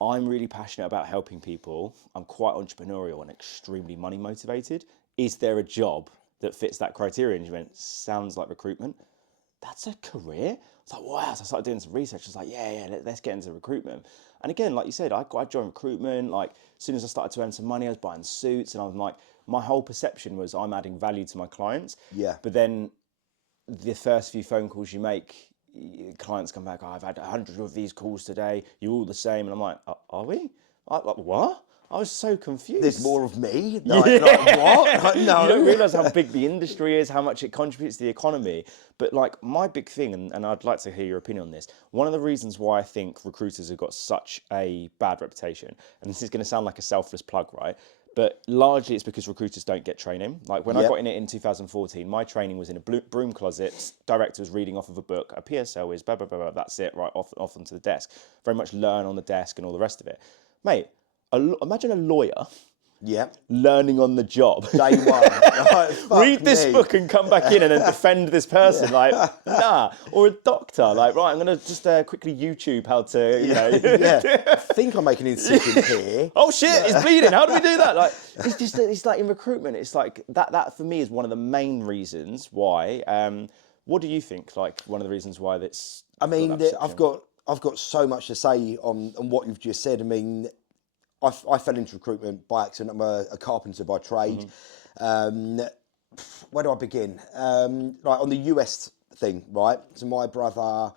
I'm really passionate about helping people. I'm quite entrepreneurial and extremely money motivated. Is there a job that fits that criteria? And she went, sounds like recruitment. That's a career? It's like, wow. So I started doing some research. I was like, let's get into recruitment. And again, like you said, I joined recruitment. Like, as soon as I started to earn some money, I was buying suits, and I was like, my whole perception was I'm adding value to my clients. Yeah. But then the first few phone calls you make, clients come back, oh, I've had 100 of these calls today, you're all the same. And I'm like, are we? Like, what? I was so confused. There's more of me? Like what? Like, no. You don't realise how big the industry is, how much it contributes to the economy. But like my big thing, and I'd like to hear your opinion on this, one of the reasons why I think recruiters have got such a bad reputation, and this is going to sound like a selfless plug, right? But largely it's because recruiters don't get training. Like when I got in it in 2014, my training was in a broom closet. Director was reading off of a book. A PSL is blah, blah, blah, blah. That's it, right, off onto the desk. Very much learn on the desk and all the rest of it. Mate, imagine a lawyer learning on the job. Day one. Like, read this book and come back in and then defend this person. Like, nah. Or a doctor. Like, right, I'm going to just quickly YouTube how to, you know. I think I'm making an incision here. Oh shit, it's bleeding. How do we do that? Like, it's like in recruitment, it's like that for me is one of the main reasons why. What do you think? Like one of the reasons why that's. I mean, I've got so much to say on what you've just said. I mean, I fell into recruitment by accident. I'm a carpenter by trade. Where do I begin? Right, on the US thing, right? So my brother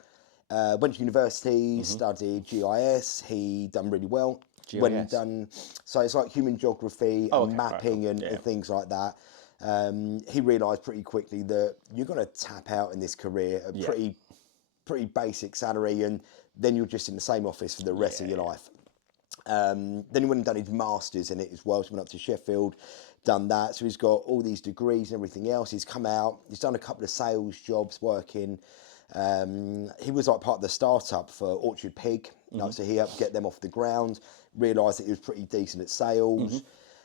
went to university, studied GIS. He done really well. GIS. Went and done, so it's like human geography and mapping and things like that. He realised pretty quickly that you're going to tap out in this career at pretty basic salary, and then you're just in the same office for the rest of your life. Then he went and done his masters in it as well. So he went up to Sheffield, done that. So he's got all these degrees and everything else. He's come out. He's done a couple of sales jobs working. He was like part of the startup for Orchard Pig. So he helped get them off the ground. Realised that he was pretty decent at sales.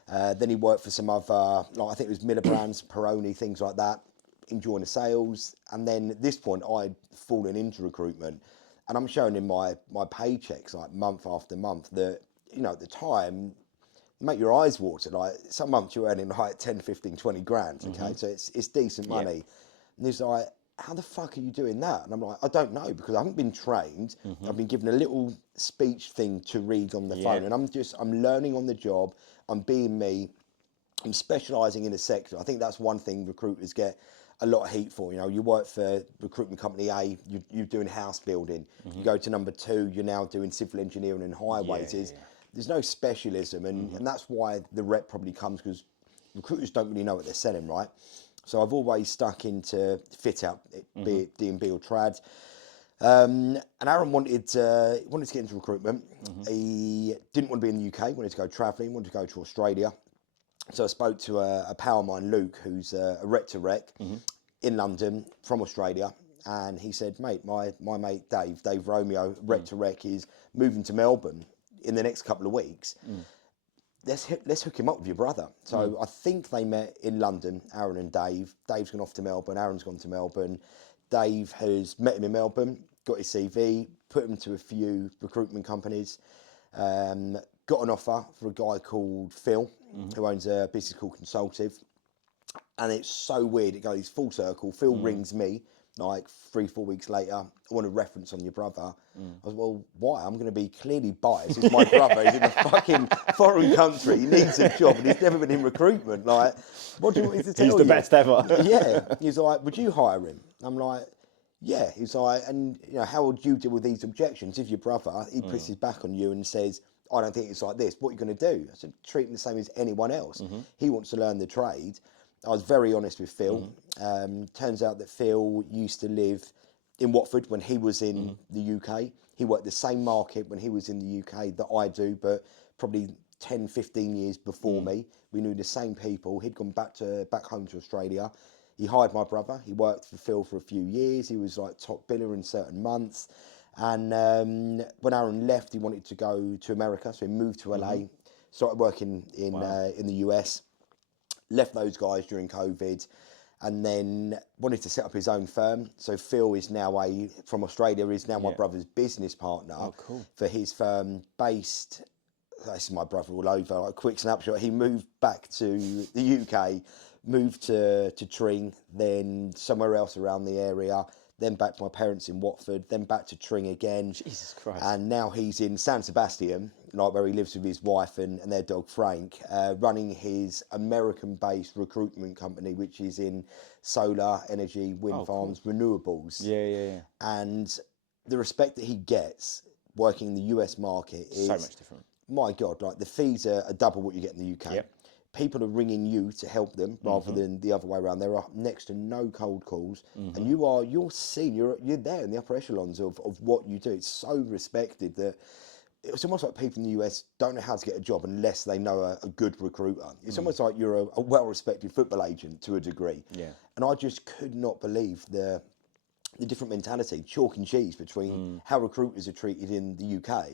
Then he worked for some other, like I think it was Miller Brands, Peroni, things like that. Enjoying the sales. And then at this point, I'd fallen into recruitment. And I'm showing him my paychecks like month after month that, you know, at the time, make your eyes water. Like some months you're earning like 10, 15, 20 grand, okay? So it's decent money. And he's like, how the fuck are you doing that? And I'm like, I don't know, because I haven't been trained. I've been given a little speech thing to read on the phone, and I'm learning on the job. I'm being me. I'm specialising in a sector. I think that's one thing recruiters get a lot of heat for. You know, you work for recruitment company A, you're doing house building. You go to number 2, you're now doing civil engineering and highways. There's no specialism, and that's why the rep probably comes, because recruiters don't really know what they're selling, right? So I've always stuck into fit out, be it D&B or trad. And Aaron wanted to get into recruitment. He didn't want to be in the UK, wanted to go travelling, wanted to go to Australia. So I spoke to a pal of mine, Luke, who's a rec to rec in London from Australia. And he said, mate, my mate Dave Romeo, rec to rec, is moving to Melbourne in the next couple of weeks. Let's hook him up with your brother. So I think they met in London, Aaron and Dave. Dave's gone off to Melbourne, Aaron's gone to Melbourne. Dave has met him in Melbourne, got his CV, put him to a few recruitment companies, got an offer for a guy called Phil, who owns a business called Consultative. And it's so weird, it goes full circle. Phil rings me like 3-4 weeks later, I want a reference on your brother. I was, well, why? I'm going to be clearly biased. It's my brother. He's in a fucking foreign country. He needs a job and he's never been in recruitment. Like, what do you want me to tell you? He's the best ever. Yeah. He's like, would you hire him? I'm like, yeah. He's like, and you know, how would you deal with these objections? If your brother, he puts his back on you and says, I don't think it's like this, what are you going to do? I said, treat him the same as anyone else. He wants to learn the trade. I was very honest with Phil. Turns out that Phil used to live in Watford when he was in the UK. He worked the same market when he was in the UK that I do, but probably 10, 15 years before me. We knew the same people. He'd gone back home to Australia. He hired my brother. He worked for Phil for a few years. He was like top biller in certain months. And when Aaron left, he wanted to go to America, so he moved to LA, started working in the US. Left those guys during COVID, and then wanted to set up his own firm. So Phil is now from Australia, is now my brother's business partner for his firm based, this is my brother all over, like a quick snapshot. He moved back to the UK, moved to Tring, then somewhere else around the area, then back to my parents in Watford, then back to Tring again. Jesus Christ. And now he's in San Sebastian, like where he lives with his wife and their dog Frank, running his American-based recruitment company, which is in solar energy, wind farms, renewables. Yeah. And the respect that he gets working in the US market is so much different. My God, like the fees are double what you get in the UK. Yep. People are ringing you to help them rather than the other way around. There are next to no cold calls, and you're seen. You're there in the upper echelons of what you do. It's so respected that it's almost like people in the US don't know how to get a job unless they know a good recruiter. It's almost like you're a well-respected football agent to a degree. Yeah. And I just could not believe the different mentality, chalk and cheese between how recruiters are treated in the UK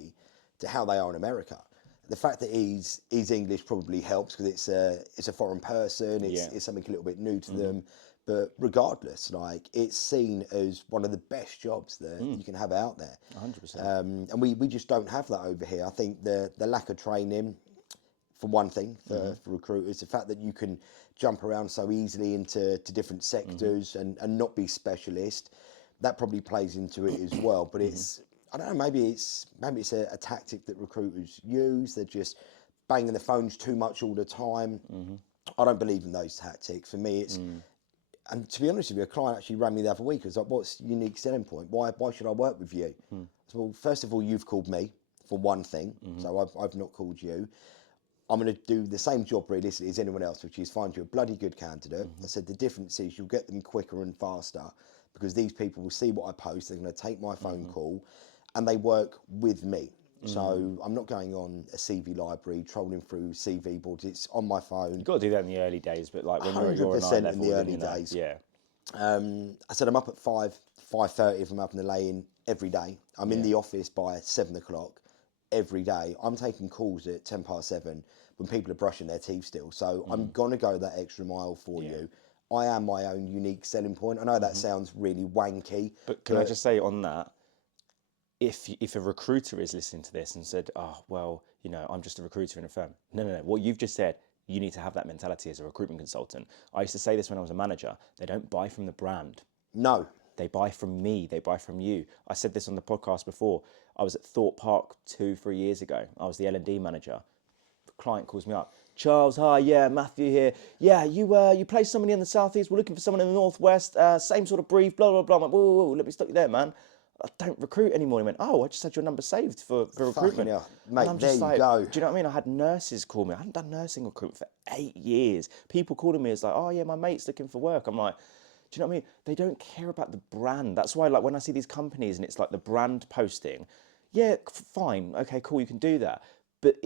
to how they are in America. The fact that he's English probably helps because it's a foreign person, it's something a little bit new to them. But regardless, like it's seen as one of the best jobs that you can have out there. 100%. And we just don't have that over here. I think the lack of training, for one thing, for recruiters, the fact that you can jump around so easily into different sectors and not be specialist, that probably plays into it as well. But it's, I don't know, maybe it's a tactic that recruiters use. They're just banging the phones too much all the time. I don't believe in those tactics. For me, it's, and to be honest with you, a client actually rang me the other week. I was like, what's the unique selling point? Why should I work with you? So, well, first of all, you've called me for one thing. So I've not called you. I'm going to do the same job realistically as anyone else, which is find you a bloody good candidate. I said the difference is you'll get them quicker and faster because these people will see what I post. They're going to take my phone call and they work with me. So I'm not going on a CV library, trolling through CV boards. It's on my phone. You've got to do that in the early days, but like when you're at your 100% level, in the early days. Yeah. I said I'm up at 5:30 if I'm up in the lane every day. I'm in the office by 7 o'clock every day. I'm taking calls at 7:10 when people are brushing their teeth still. So I'm going to go that extra mile for you. I am my own unique selling point. I know that sounds really wanky. But can I just say on that, if a recruiter is listening to this and said, oh, well, you know, I'm just a recruiter in a firm. No. What you've just said, you need to have that mentality as a recruitment consultant. I used to say this when I was a manager. They don't buy from the brand. No. They buy from me. They buy from you. I said this on the podcast before. I was at Thorpe Park 2-3 years ago. I was the L&D manager. The client calls me up. Charles, hi, yeah, Matthew here. Yeah, you placed somebody in the southeast. We're looking for someone in the northwest. Same sort of brief. Blah blah blah. I'm like, whoa, let me stop you there, man. I don't recruit anymore. He went, oh, I just had your number saved for recruitment. Hell. Mate, and I'm just there you go. Do you know what I mean? I had nurses call me. I hadn't done nursing recruitment for 8 years. People calling me as like, oh yeah, my mate's looking for work. I'm like, do you know what I mean? They don't care about the brand. That's why, like, when I see these companies and it's like the brand posting, yeah, fine, okay, cool, you can do that. But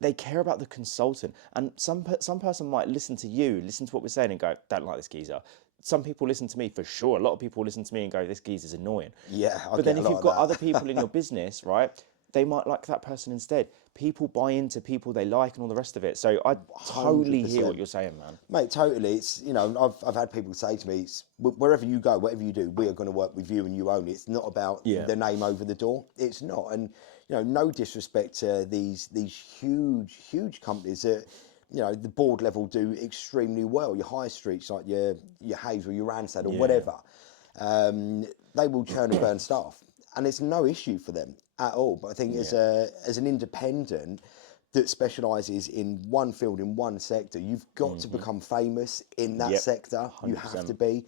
they care about the consultant. And some person might listen to you, listen to what we're saying and go, don't like this geezer. Some people listen to me for sure. A lot of people listen to me and go, this geezer's annoying. Yeah, but then if you've got other people in your business, right, they might like that person instead. People buy into people they like and all the rest of it. So I totally 100%. hear what you're saying, man. Mate, totally. It's, you know, I've had people say to me, it's, wherever you go, whatever you do, we are going to work with you and you own it. It's not about the name over the door. It's not. And, you know, no disrespect to these huge companies that, you know, the board level do extremely well. Your high streets, like your Hazel, your Randstad or whatever, they will churn and burn staff. And it's no issue for them at all. But I think as an independent that specialises in one field, in one sector, you've got to become famous in that sector. 100%. You have to be.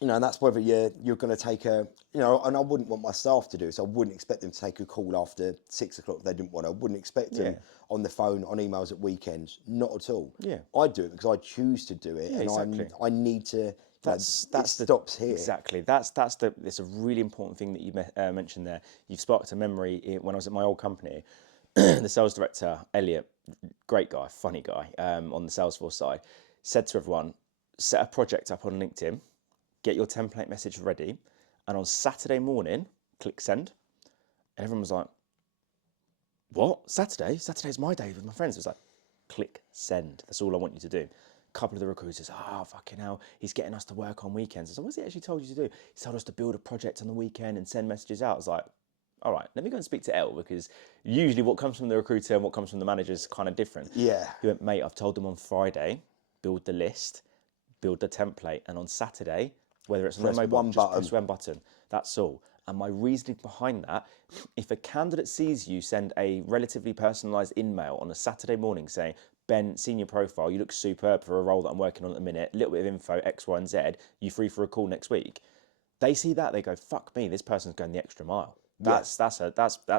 You know, and that's whether you're going to take a, you know, and I wouldn't want my staff to do it, so I wouldn't expect them to take a call after 6 o'clock if they didn't want to. I wouldn't expect them on the phone, on emails at weekends, not at all. Yeah. I do it because I choose to do it, and exactly. I need to. That's the stops here. Exactly. It's a really important thing that you mentioned there. You've sparked a memory when I was at my old company. The sales director, Elliot, great guy, funny guy, on the Salesforce side, said to everyone, set a project up on LinkedIn, get your template message ready, and on Saturday morning, click send. And everyone was like, what? Saturday? Saturday's my day with my friends. It was like, click send. That's all I want you to do. A couple of the recruiters, fucking hell, he's getting us to work on weekends. I said, what's he actually told you to do? He told us to build a project on the weekend and send messages out. I was like, all right, let me go and speak to El, because usually what comes from the recruiter and what comes from the manager is kind of different. Yeah. He went, mate, I've told them on Friday, build the list, build the template, and on Saturday, whether it's on Press their mobile, one just button. press one button. That's all. And my reasoning behind that, if a candidate sees you send a relatively personalised email on a Saturday morning saying, Ben, seen your profile, you look superb for a role that I'm working on at the minute, a little bit of info, X, Y, and Z, you free for a call next week? They see that, they go, fuck me, this person's going the extra mile. That's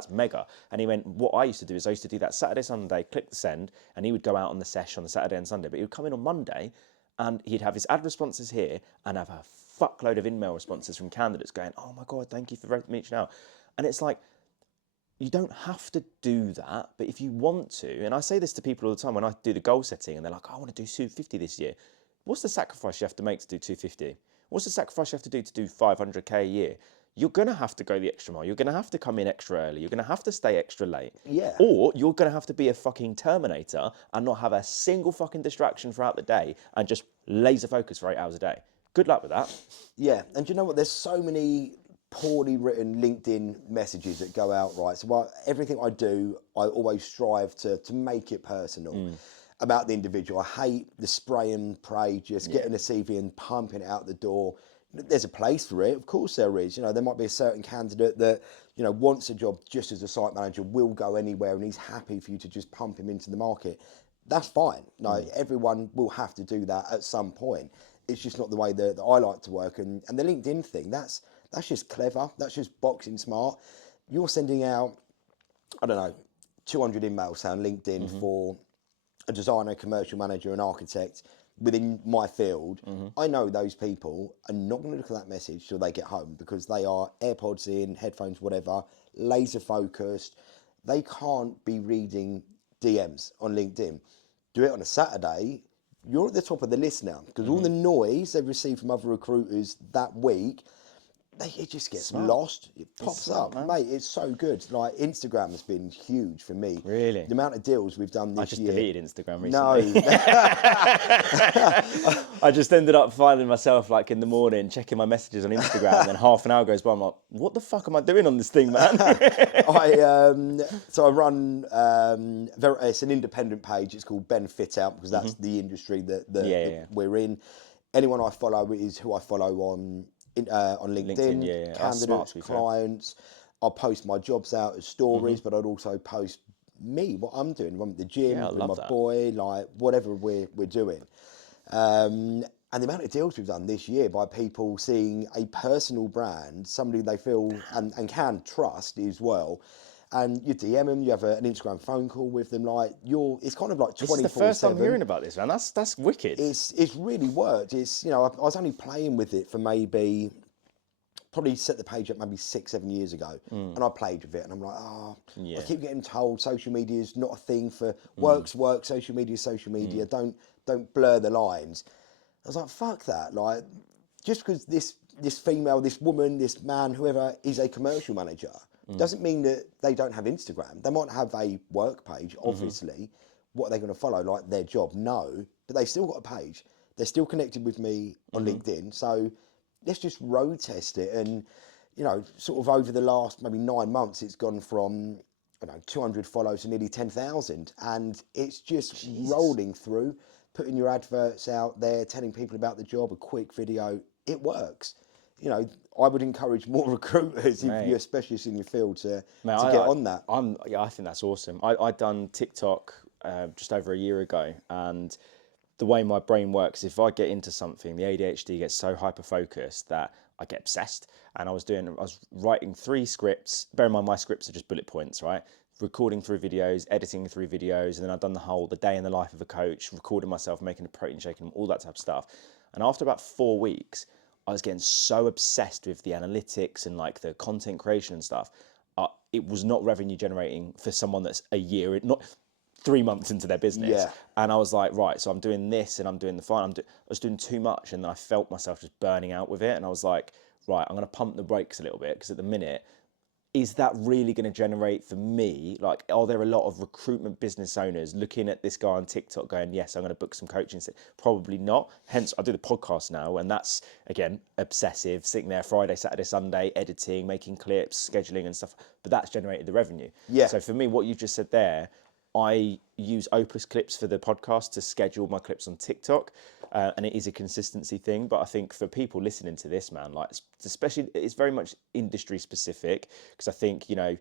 mega. And he went, what I used to do is I used to do that Saturday, Sunday, click the send, and he would go out on the sesh on the Saturday and Sunday, but he would come in on Monday and he'd have his ad responses here and have a fuckload of email responses from candidates going, oh my God, thank you for reaching out. And it's like, you don't have to do that, but if you want to, and I say this to people all the time when I do the goal setting and they're like, I want to do 250 this year. What's the sacrifice you have to make to do 250? What's the sacrifice you have to do 500k a year? You're going to have to go the extra mile. You're going to have to come in extra early. You're going to have to stay extra late. Yeah. Or you're going to have to be a fucking Terminator and not have a single fucking distraction throughout the day and just laser focus for 8 hours a day. Good luck with that. Yeah, and do you know what? There's so many poorly written LinkedIn messages that go out, right? So everything I do, I always strive to make it personal about the individual. I hate the spray and pray, just getting a CV and pumping it out the door. There's a place for it, of course there is. You know, there might be a certain candidate that, you know, wants a job just as a site manager, will go anywhere and he's happy for you to just pump him into the market. That's fine. No, everyone will have to do that at some point. It's just not the way that I like to work. And the LinkedIn thing, that's just clever. That's just boxing smart. You're sending out, I don't know, 200 emails on LinkedIn for a designer, commercial manager, an architect within my field. I know those people are not going to look at that message till they get home because they are AirPods in, headphones, whatever, laser focused. They can't be reading DMs on LinkedIn. Do it on a Saturday. You're at the top of the list now because all the noise they've received from other recruiters that week, it just gets lost. It pops up, man. Mate. It's so good. Like Instagram has been huge for me. Really? The amount of deals we've done this year. I just deleted Instagram No. recently. I just ended up finding myself like in the morning checking my messages on Instagram, and then half an hour goes by. I'm like, what the fuck am I doing on this thing, man? So I run. It's an independent page. It's called Ben Fit Out because that's the industry that we're in. Anyone I follow is who I follow on LinkedIn, candidates, clients. I'll post my jobs out as stories, but I'd also post me, what I'm doing. I'm at the gym with my boy, like whatever we're doing. And the amount of deals we've done this year by people seeing a personal brand, somebody they feel and can trust as well. And you DM them, you have an Instagram phone call with them, it's kind of like 24/7. This is the first time hearing about this, man. That's wicked. It's really worked. It's, I was only playing with it for probably set the page up maybe 6-7 years ago, and I played with it, and I'm like, I keep getting told social media is not a thing for work, social media is social media, don't blur the lines. I was like, fuck that. Like, just because this female, this woman, this man, whoever is a commercial manager, doesn't mean that they don't have Instagram. They might have a work page, obviously. What are they going to follow? Like their job? No. But they still got a page. They're still connected with me on LinkedIn. So let's just road test it. And, sort of over the last maybe 9 months, it's gone from, 200 follows to nearly 10,000. And it's just rolling through, putting your adverts out there, telling people about the job, a quick video. It works. I would encourage more recruiters, if you're a specialist in your field, to get on that. I think that's awesome. I'd done TikTok just over a year ago, and the way my brain works, if I get into something, the ADHD gets so hyper-focused that I get obsessed. And I was writing 3 scripts. Bear in mind, my scripts are just bullet points, right? Recording 3 videos, editing 3 videos, and then I've done the day in the life of a coach, recording myself, making a protein shake, and all that type of stuff. And after about 4 weeks, I was getting so obsessed with the analytics and like the content creation and stuff. It was not revenue generating for someone that's a year, not 3 months into their business. Yeah. And I was like, right, so I'm doing this and I'm doing the fun. I was doing too much, and then I felt myself just burning out with it. And I was like, right, I'm going to pump the brakes a little bit, because at the minute, is that really going to generate for me? Like, are there a lot of recruitment business owners looking at this guy on TikTok going, yes, I'm going to book some coaching? Probably not. Hence, I do the podcast now, and that's, again, obsessive, sitting there Friday, Saturday, Sunday, editing, making clips, scheduling and stuff. But that's generated the revenue. Yeah. So for me, what you just said there, I use Opus clips for the podcast to schedule my clips on TikTok, and it is a consistency thing. But I think for people listening to this, man, like especially, it's very much industry specific, because I think, you know,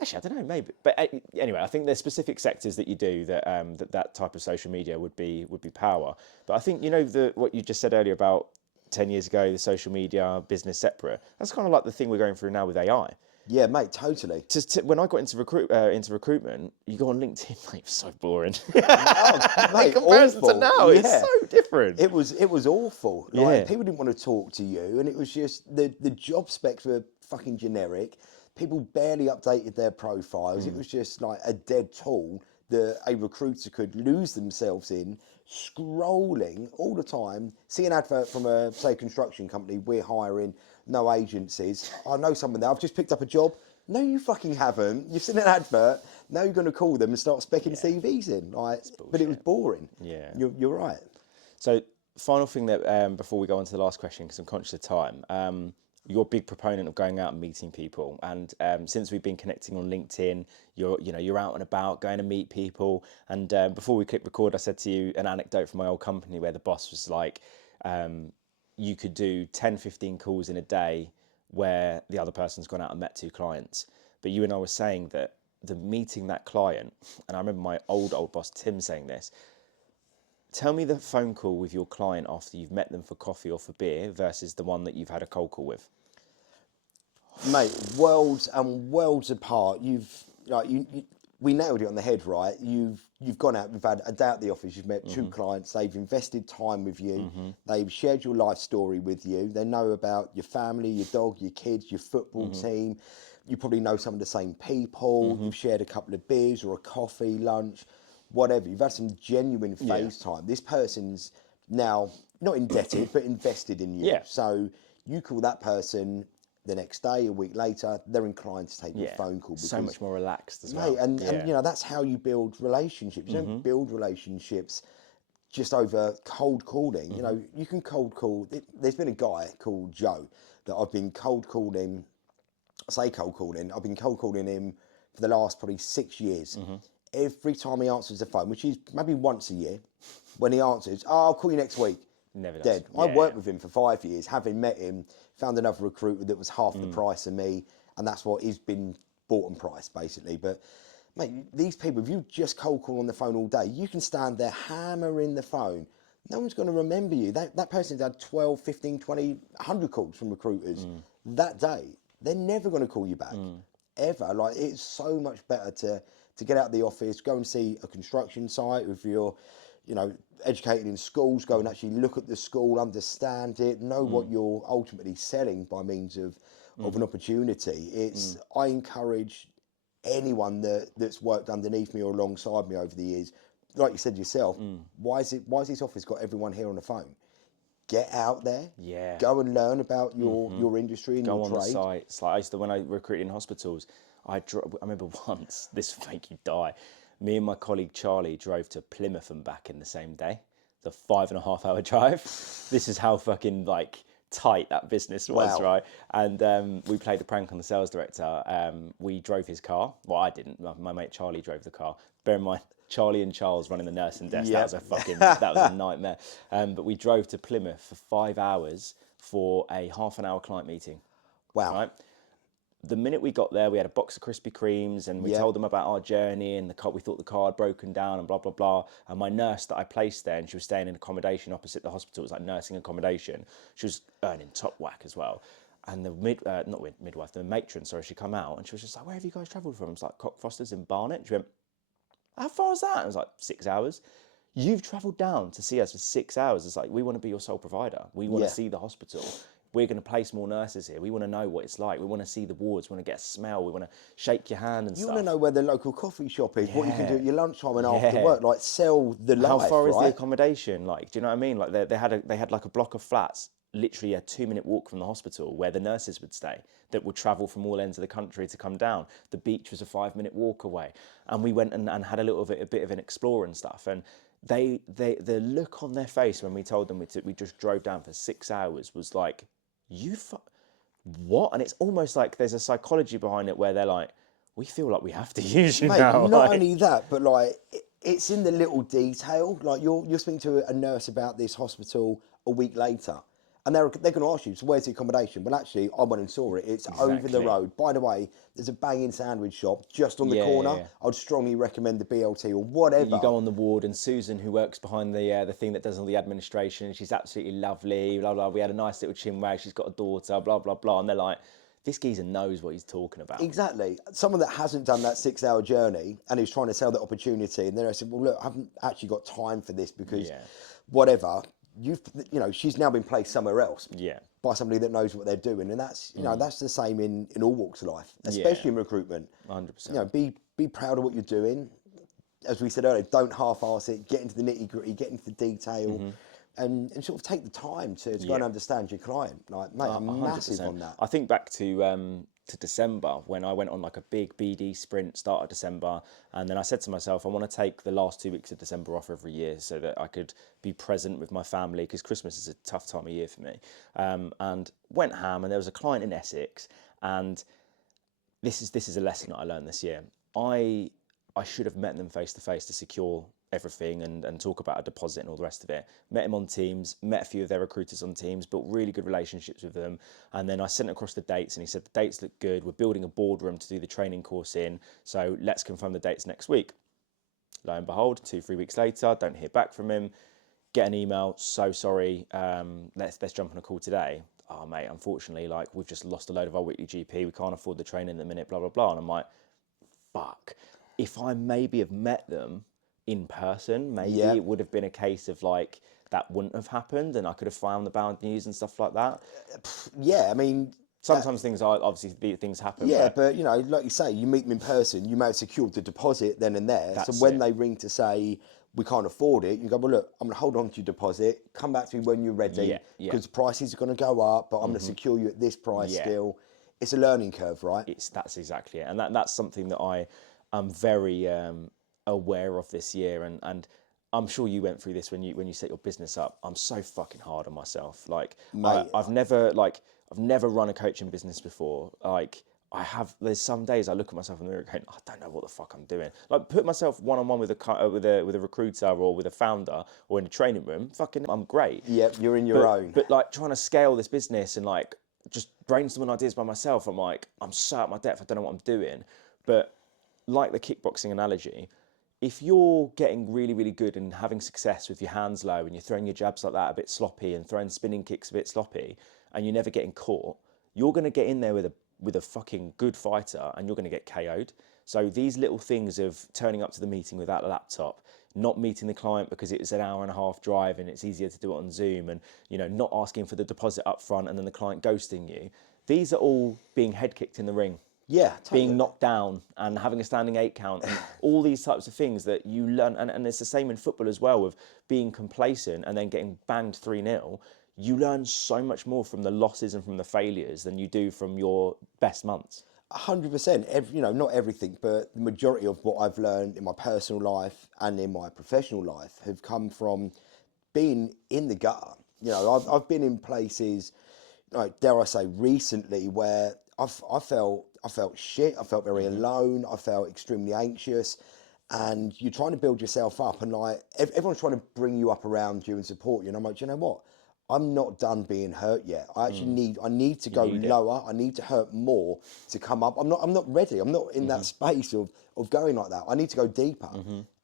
actually I don't know, maybe, but anyway, I think there's specific sectors that you do that that type of social media would be power. But I think, you know, what you just said earlier about 10 years ago, the social media business separate. That's kind of like the thing we're going through now with AI. Yeah, mate, totally. When I got into recruitment, you go on LinkedIn, mate, it's so boring. Mate, in comparison awful. to now, it's so different. It was awful. Like, Yeah. people didn't want to talk to you, and it was just the job specs were fucking generic. People barely updated their profiles. It was just like a dead tool that a recruiter could lose themselves in, scrolling all the time. See an advert from a, say, construction company, we're hiring, no agencies. I know someone there, I've just picked up a job. No, you fucking haven't. You've seen an advert, now you're going to call them and start specking CVs in. Like, but it was boring. Yeah. You're right. So, final thing that before we go on to the last question, because I'm conscious of time, you're a big proponent of going out and meeting people, and since we've been connecting on LinkedIn, you're out and about, going to meet people. And before we click record, I said to you an anecdote from my old company where the boss was like, you could do 10, 15 calls in a day where the other person's gone out and met 2 clients. But you and I were saying that the meeting that client, and I remember my old boss Tim saying this, tell me the phone call with your client after you've met them for coffee or for beer versus the one that you've had a cold call with. Mate, worlds and worlds apart. We nailed it on the head, right? You've gone out, we've had a day at the office, you've met 2 clients, they've invested time with you, they've shared your life story with you, they know about your family, your dog, your kids, your football team, you probably know some of the same people, you've shared a couple of beers or a coffee, lunch, whatever, you've had some genuine face time. This person's now not indebted, but invested in you. Yeah. So you call that person the next day, a week later, they're inclined to take your phone call. Because, so much more relaxed as well. Mate, and you know, that's how you build relationships. You don't build relationships just over cold calling. You know, you can cold call. There's been a guy called Joe that I've been cold calling. I've been cold calling him for the last probably 6 years. Every time he answers the phone, which is maybe once a year, when he answers, I'll call you next week. Never does. Dead. I worked with him for 5 years, having met him, found another recruiter that was half the price of me, and that's what he's been bought and priced, basically. But, mate, these people, if you just cold call on the phone all day, you can stand there hammering the phone. No one's going to remember you. That person's had 12, 15, 20, 100 calls from recruiters that day. They're never going to call you back, ever. Like, it's so much better to get out of the office, go and see a construction site. If you're, you know, educated in schools, go and actually look at the school, understand it, know what you're ultimately selling by means of an opportunity. It's I encourage anyone that's worked underneath me or alongside me over the years, like you said yourself, why has this office got everyone here on the phone? Get out there, go and learn about your industry and your trade. Go on the sites. Like I used to, when I recruited in hospitals, I remember once, this would make you die, me and my colleague Charlie drove to Plymouth and back in the same day. The 5.5 hour drive. This is how fucking like tight that business was, right? And we played the prank on the sales director. We drove his car. Well, I didn't. My mate Charlie drove the car. Bear in mind, Charlie and Charles running the nursing desk. That was a nightmare. But we drove to Plymouth for 5 hours for a half an hour client meeting. Wow. Right? The minute we got there, we had a box of Krispy Kremes and we told them about our journey and we thought the car had broken down and blah, blah, blah. And my nurse that I placed there, and she was staying in accommodation opposite the hospital, it was like nursing accommodation. She was earning top whack as well. And the midwife, the matron, she come out and she was just like, where have you guys travelled from? I was like, Cockfosters in Barnet. She went, how far is that? And I was like, 6 hours. You've travelled down to see us for 6 hours. It's like, we want to be your sole provider. We want to see the hospital. We're going to place more nurses here. We want to know what it's like. We want to see the wards. We want to get a smell. We want to shake your hand and stuff. You want to know where the local coffee shop is, what you can do at your lunchtime and after work, like sell the life. How far is right? the accommodation? Like, do you know what I mean? Like they had like a block of flats, literally a 2-minute walk from the hospital where the nurses would stay that would travel from all ends of the country to come down. The beach was a 5-minute walk away. And we went and had a bit of an explore and stuff. And the look on their face when we told them we just drove down for 6 hours was like, what? And it's almost like there's a psychology behind it where they're like, we feel like we have to use you Mate, now. not only that, but like it's in the little detail. Like you're speaking to a nurse about this hospital a week later, and they're going to ask you, so where's the accommodation? Well, actually, I went and saw it. It's over the road. By the way, there's a banging sandwich shop just on the corner. Yeah. I'd strongly recommend the BLT or whatever. You go on the ward, and Susan, who works behind the thing that does all the administration, she's absolutely lovely. Blah blah. We had a nice little chinwag. She's got a daughter. Blah blah blah. And they're like, this geezer knows what he's talking about. Exactly. Someone that hasn't done that 6-hour journey and is trying to sell that opportunity, and then I said, well, look, I haven't actually got time for this because whatever, she's now been placed somewhere else by somebody that knows what they're doing. And that's, that's the same in all walks of life, especially in recruitment. 100%. Be proud of what you're doing. As we said earlier, don't half-arse it, get into the nitty-gritty, get into the detail. And sort of take the time to go and understand your client. Like, mate, I'm massive on that. I think back to December when I went on like a big BD sprint start of December, and then I said to myself, I want to take the last 2 weeks of December off every year so that I could be present with my family, because Christmas is a tough time of year for me. And went ham, and there was a client in Essex, and this is a lesson that I learned this year. I should have met them face to face to secure everything and talk about a deposit and all the rest of it. Met him on Teams, met a few of their recruiters on Teams, built really good relationships with them. And then I sent across the dates, and he said, the dates look good. We're building a boardroom to do the training course in. So let's confirm the dates next week. Lo and behold, 2-3 weeks later, don't hear back from him. Get an email, so sorry, let's jump on a call today. Oh mate, unfortunately, like we've just lost a load of our weekly GP. We can't afford the training in the minute, blah, blah, blah. And I'm like, fuck. If I maybe have met them in person, maybe it would have been a case of like that wouldn't have happened, and I could have found the bad news and stuff like that. Yeah, I mean, sometimes things happen. Yeah, but like you say, you meet them in person, you may have secured the deposit then and there. So when they ring to say we can't afford it, you go, well, look, I'm going to hold on to your deposit. Come back to me when you're ready, because prices are going to go up, but I'm going to secure you at this price still. It's a learning curve, right? That's exactly it, and that's something that I am very aware of this year, and I'm sure you went through this when you set your business up. I'm so fucking hard on myself. Like, mate, I've never run a coaching business before. Like, there's some days I look at myself in the mirror going, I don't know what the fuck I'm doing. Like, put myself one-on-one with a recruiter or with a founder or in a training room, fucking, I'm great. Yep, you're in your own. But like trying to scale this business and like just brainstorming ideas by myself, I'm so out of my depth. I don't know what I'm doing. But like the kickboxing analogy, if you're getting really, really good and having success with your hands low and you're throwing your jabs like that a bit sloppy and throwing spinning kicks a bit sloppy and you're never getting caught, you're going to get in there with a fucking good fighter and you're going to get KO'd. So these little things of turning up to the meeting without a laptop, not meeting the client because it's an hour and a half drive and it's easier to do it on Zoom, and not asking for the deposit up front and then the client ghosting you, these are all being head kicked in the ring. Yeah, totally. Being knocked down and having a standing 8 count and all these types of things that you learn. And it's the same in football as well, with being complacent and then getting banged 3-0. You learn so much more from the losses and from the failures than you do from your best months. 100%. Not everything, but the majority of what I've learned in my personal life and in my professional life have come from being in the gutter. I've been in places, like, dare I say, recently where I felt shit. I felt very alone. I felt extremely anxious, and you're trying to build yourself up, and like everyone's trying to bring you up around you and support you. And I'm like, you know what? I'm not done being hurt yet. I actually need to go lower. I need to hurt more to come up. I'm not ready. I'm not in that space of going like that. I need to go deeper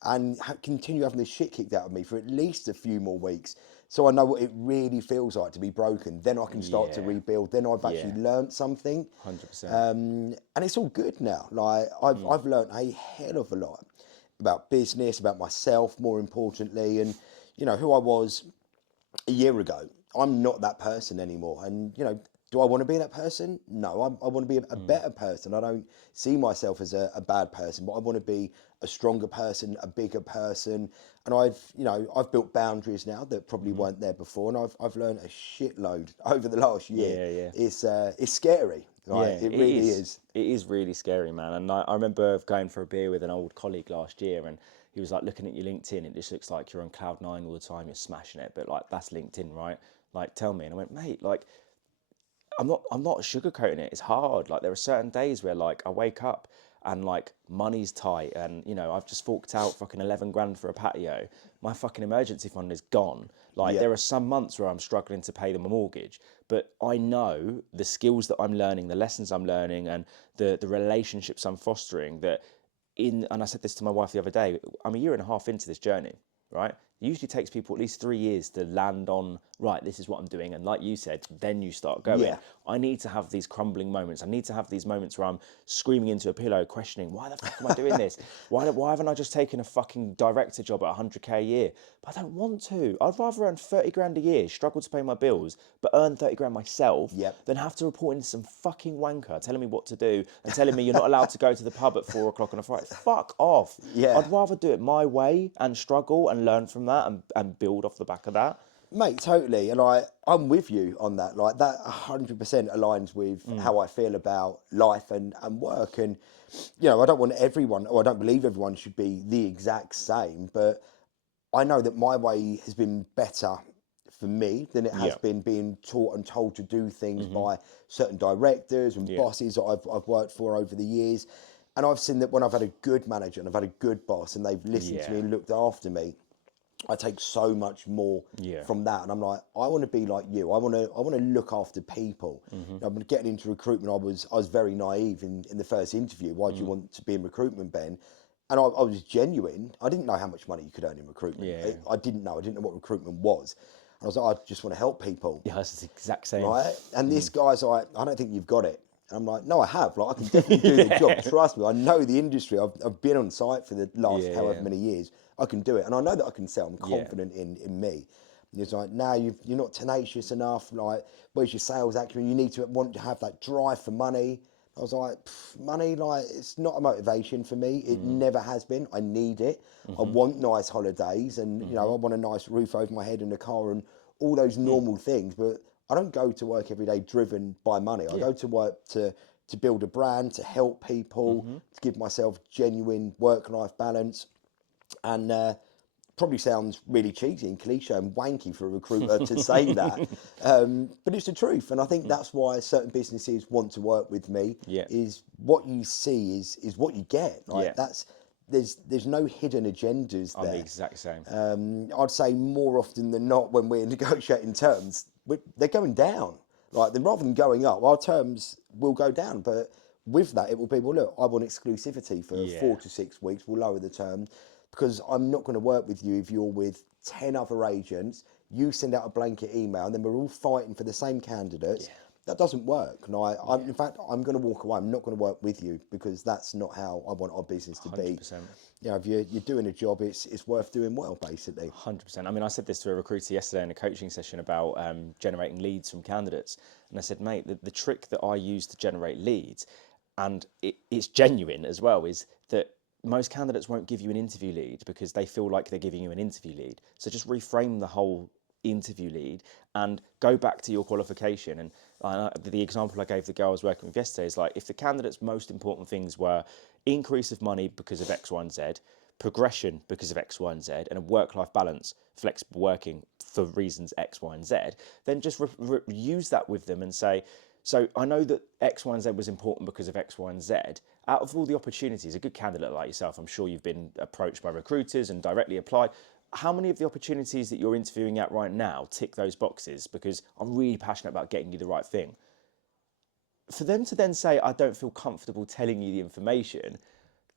and continue having this shit kicked out of me for at least a few more weeks, so I know what it really feels like to be broken. Then I can start to rebuild. Then I've actually learned something. 100%. And it's all good now. Like I've learned a hell of a lot about business, about myself, more importantly, and who I was a year ago. I'm not that person anymore. And do I want to be that person? No, I want to be a better person. I don't see myself as a bad person, but I want to be a stronger person, a bigger person. And I've built boundaries now that probably weren't there before, and I've learned a shitload over the last year. It's scary. It really is. It is really scary, man. And I remember going for a beer with an old colleague last year, and he was like, looking at your LinkedIn, it just looks like you're on cloud 9 all the time, you're smashing it, but like, that's LinkedIn, right? Like, tell me. And I went, mate, like, I'm not sugarcoating it. It's hard. Like, there are certain days where like I wake up and like money's tight and, you know, I've just forked out fucking 11 grand for a patio, my fucking emergency fund is gone. Like there are some months where I'm struggling to pay them a mortgage, but I know the skills that I'm learning, the lessons I'm learning, and the relationships I'm fostering that and I said this to my wife the other day, I'm a year and a half into this journey, right? It usually takes people at least 3 years to land on, right, this is what I'm doing. And like you said, then you start going. Yeah. I need to have these crumbling moments. I need to have these moments where I'm screaming into a pillow, questioning, why the fuck am I doing this? Why haven't I just taken a fucking director job at 100k a year? But I don't want to. I'd rather earn 30 grand a year, struggle to pay my bills, but earn 30 grand myself than have to report into some fucking wanker telling me what to do and telling me you're not allowed to go to the pub at 4 o'clock on a Friday. Fuck off. Yeah. I'd rather do it my way and struggle and learn from that and build off the back of that. Mate, totally. And I'm with you on that. Like that 100% aligns with how I feel about life and work. And, you know, I don't want everyone, or I don't believe everyone should be the exact same, but I know that my way has been better for me than it has been being taught and told to do things by certain directors and bosses that I've worked for over the years. And I've seen that when I've had a good manager and I've had a good boss and they've listened to me and looked after me, I take so much more from that, and I'm like, I want to be like you. I want to look after people. I'm getting into recruitment. I was very naive in the first interview. Why do you want to be in recruitment, Ben? And I was genuine. I didn't know how much money you could earn in recruitment. I didn't know. I didn't know what recruitment was. And I was like, I just want to help people. Yeah, it's the exact same. Right? And this guy's like, I don't think you've got it. And I'm like, no, I have. Like, I can definitely do the job. Trust me. I know the industry. I've been on site for the last however many years. I can do it. And I know that I can sell. I'm confident in me. And it's like, now you're not tenacious enough. Like, where's your sales acumen? You need to want to have that drive for money. I was like, money, like, it's not a motivation for me. It never has been. I need it. I want nice holidays and, you know, I want a nice roof over my head and a car and all those normal things. But I don't go to work every day driven by money. I go to work to build a brand, to help people, to give myself genuine work-life balance. And probably sounds really cheesy and cliche and wanky for a recruiter to say that, but it's the truth. And I think that's why certain businesses want to work with me. Is what you see is what you get. Like there's no hidden agendas there. I'm the exact same. I'd say more often than not when we're negotiating terms, they're going down. Like, then rather than going up, our terms will go down. But with that, it will be, well, look, I want exclusivity for 4 to 6 weeks. We'll lower the term because I'm not going to work with you if you're with 10 other agents. You send out a blanket email and then we're all fighting for the same candidates. That doesn't work. And in fact, I'm going to walk away. I'm not going to work with you because that's not how I want our business to 100%. be. You know, if you're doing a job, it's worth doing well, basically. 100%. I mean, I said this to a recruiter yesterday in a coaching session about generating leads from candidates. And I said, mate, the trick that I use to generate leads, and it's genuine as well, is that most candidates won't give you an interview lead because they feel like they're giving you an interview lead. So just reframe the whole interview lead and go back to your qualification. And the example I gave the girl I was working with yesterday is like, if the candidate's most important things were increase of money because of X, Y, and Z, progression because of X, Y, and Z, and a work-life balance, flexible working for reasons X, Y, and Z, then just use that with them and say, so I know that X, Y, and Z was important because of X, Y, and Z. Out of all the opportunities, a good candidate like yourself, I'm sure you've been approached by recruiters and directly applied. How many of the opportunities that you're interviewing at right now tick those boxes? Because I'm really passionate about getting you the right thing. For them to then say, I don't feel comfortable telling you the information,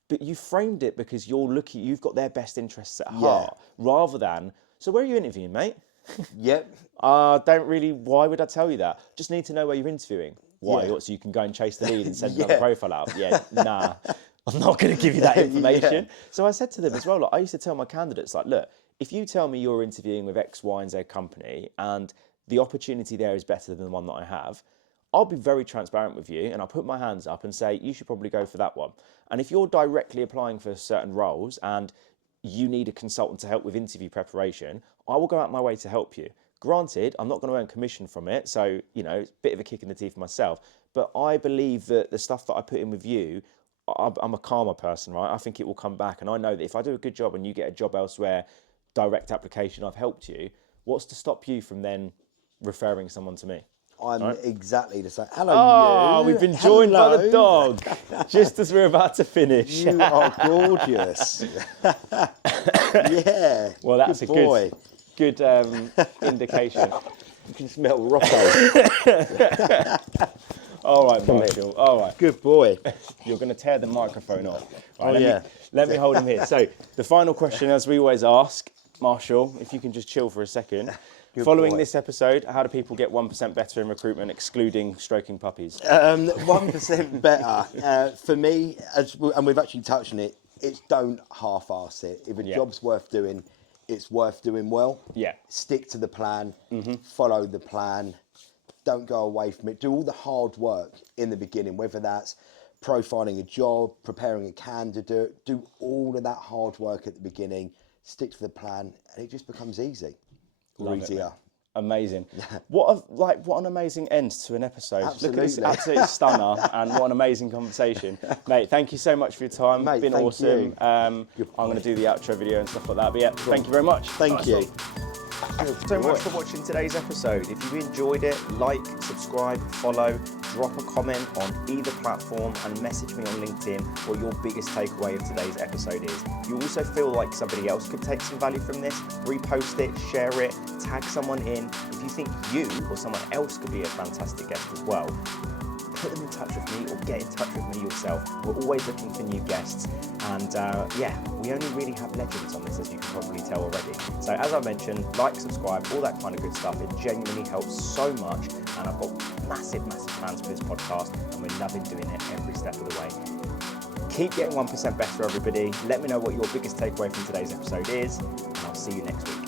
but you framed it because you've got their best interests at heart, rather than, so where are you interviewing, mate? Don't really, why would I tell you that? Just need to know where you're interviewing. Why? So you can go and chase the lead and send another profile out? Nah, I'm not going to give you that information. So I said to them as well, like, I used to tell my candidates, like, look, if you tell me you're interviewing with X, Y, and Z company and the opportunity there is better than the one that I have, I'll be very transparent with you and I'll put my hands up and say, you should probably go for that one. And if you're directly applying for certain roles and you need a consultant to help with interview preparation, I will go out my way to help you. Granted, I'm not going to earn commission from it, so, you know, it's a bit of a kick in the teeth myself, but I believe that the stuff that I put in with you, I'm a karma person, right? I think it will come back, and I know that if I do a good job and you get a job elsewhere, direct application, I've helped you, what's to stop you from then referring someone to me? I'm exactly the same. Hello, Oh, you. we've been joined by the Hello. dog, just as we're about to finish. You are gorgeous. Yeah. Well, that's good a boy. good indication. You can smell Rocco. All right, Marshall. All right. Good boy. You're going to tear the microphone off. Right, Oh, let me hold him here. So, the final question, as we always ask, Marshall, if you can just chill for a second. Following this episode, how do people get 1% better in recruitment, excluding stroking puppies? 1% better. For me, and we've actually touched on it, it's don't half-arse it. If a job's worth doing, it's worth doing well. Yeah. Stick to the plan, follow the plan, don't go away from it. Do all the hard work in the beginning, whether that's profiling a job, preparing a candidate, do all of that hard work at the beginning, stick to the plan, and it just becomes easy. Easier. Amazing. What an amazing end to an episode. Absolutely. Look at this absolute stunner, and what an amazing conversation. Mate, thank you so much for your time. Mate, It's been awesome. I'm going to do the outro video and stuff like that. But yeah, thank you very much. Thank you. So much for watching today's episode. If you enjoyed it, like, subscribe, follow, drop a comment on either platform and message me on LinkedIn what your biggest takeaway of today's episode is. If you also feel like somebody else could take some value from this, repost it, share it, tag someone in. If you think you or someone else could be a fantastic guest as well, put them in touch with me or get in touch with me yourself. We're always looking for new guests, and we only really have legends on this, as you can probably tell already. So as I mentioned, like, subscribe, all that kind of good stuff. It genuinely helps so much, and I've got massive plans for this podcast, and we're loving doing it every step of the way. Keep getting 1% better, everybody. Let me know what your biggest takeaway from today's episode is, and I'll see you next week.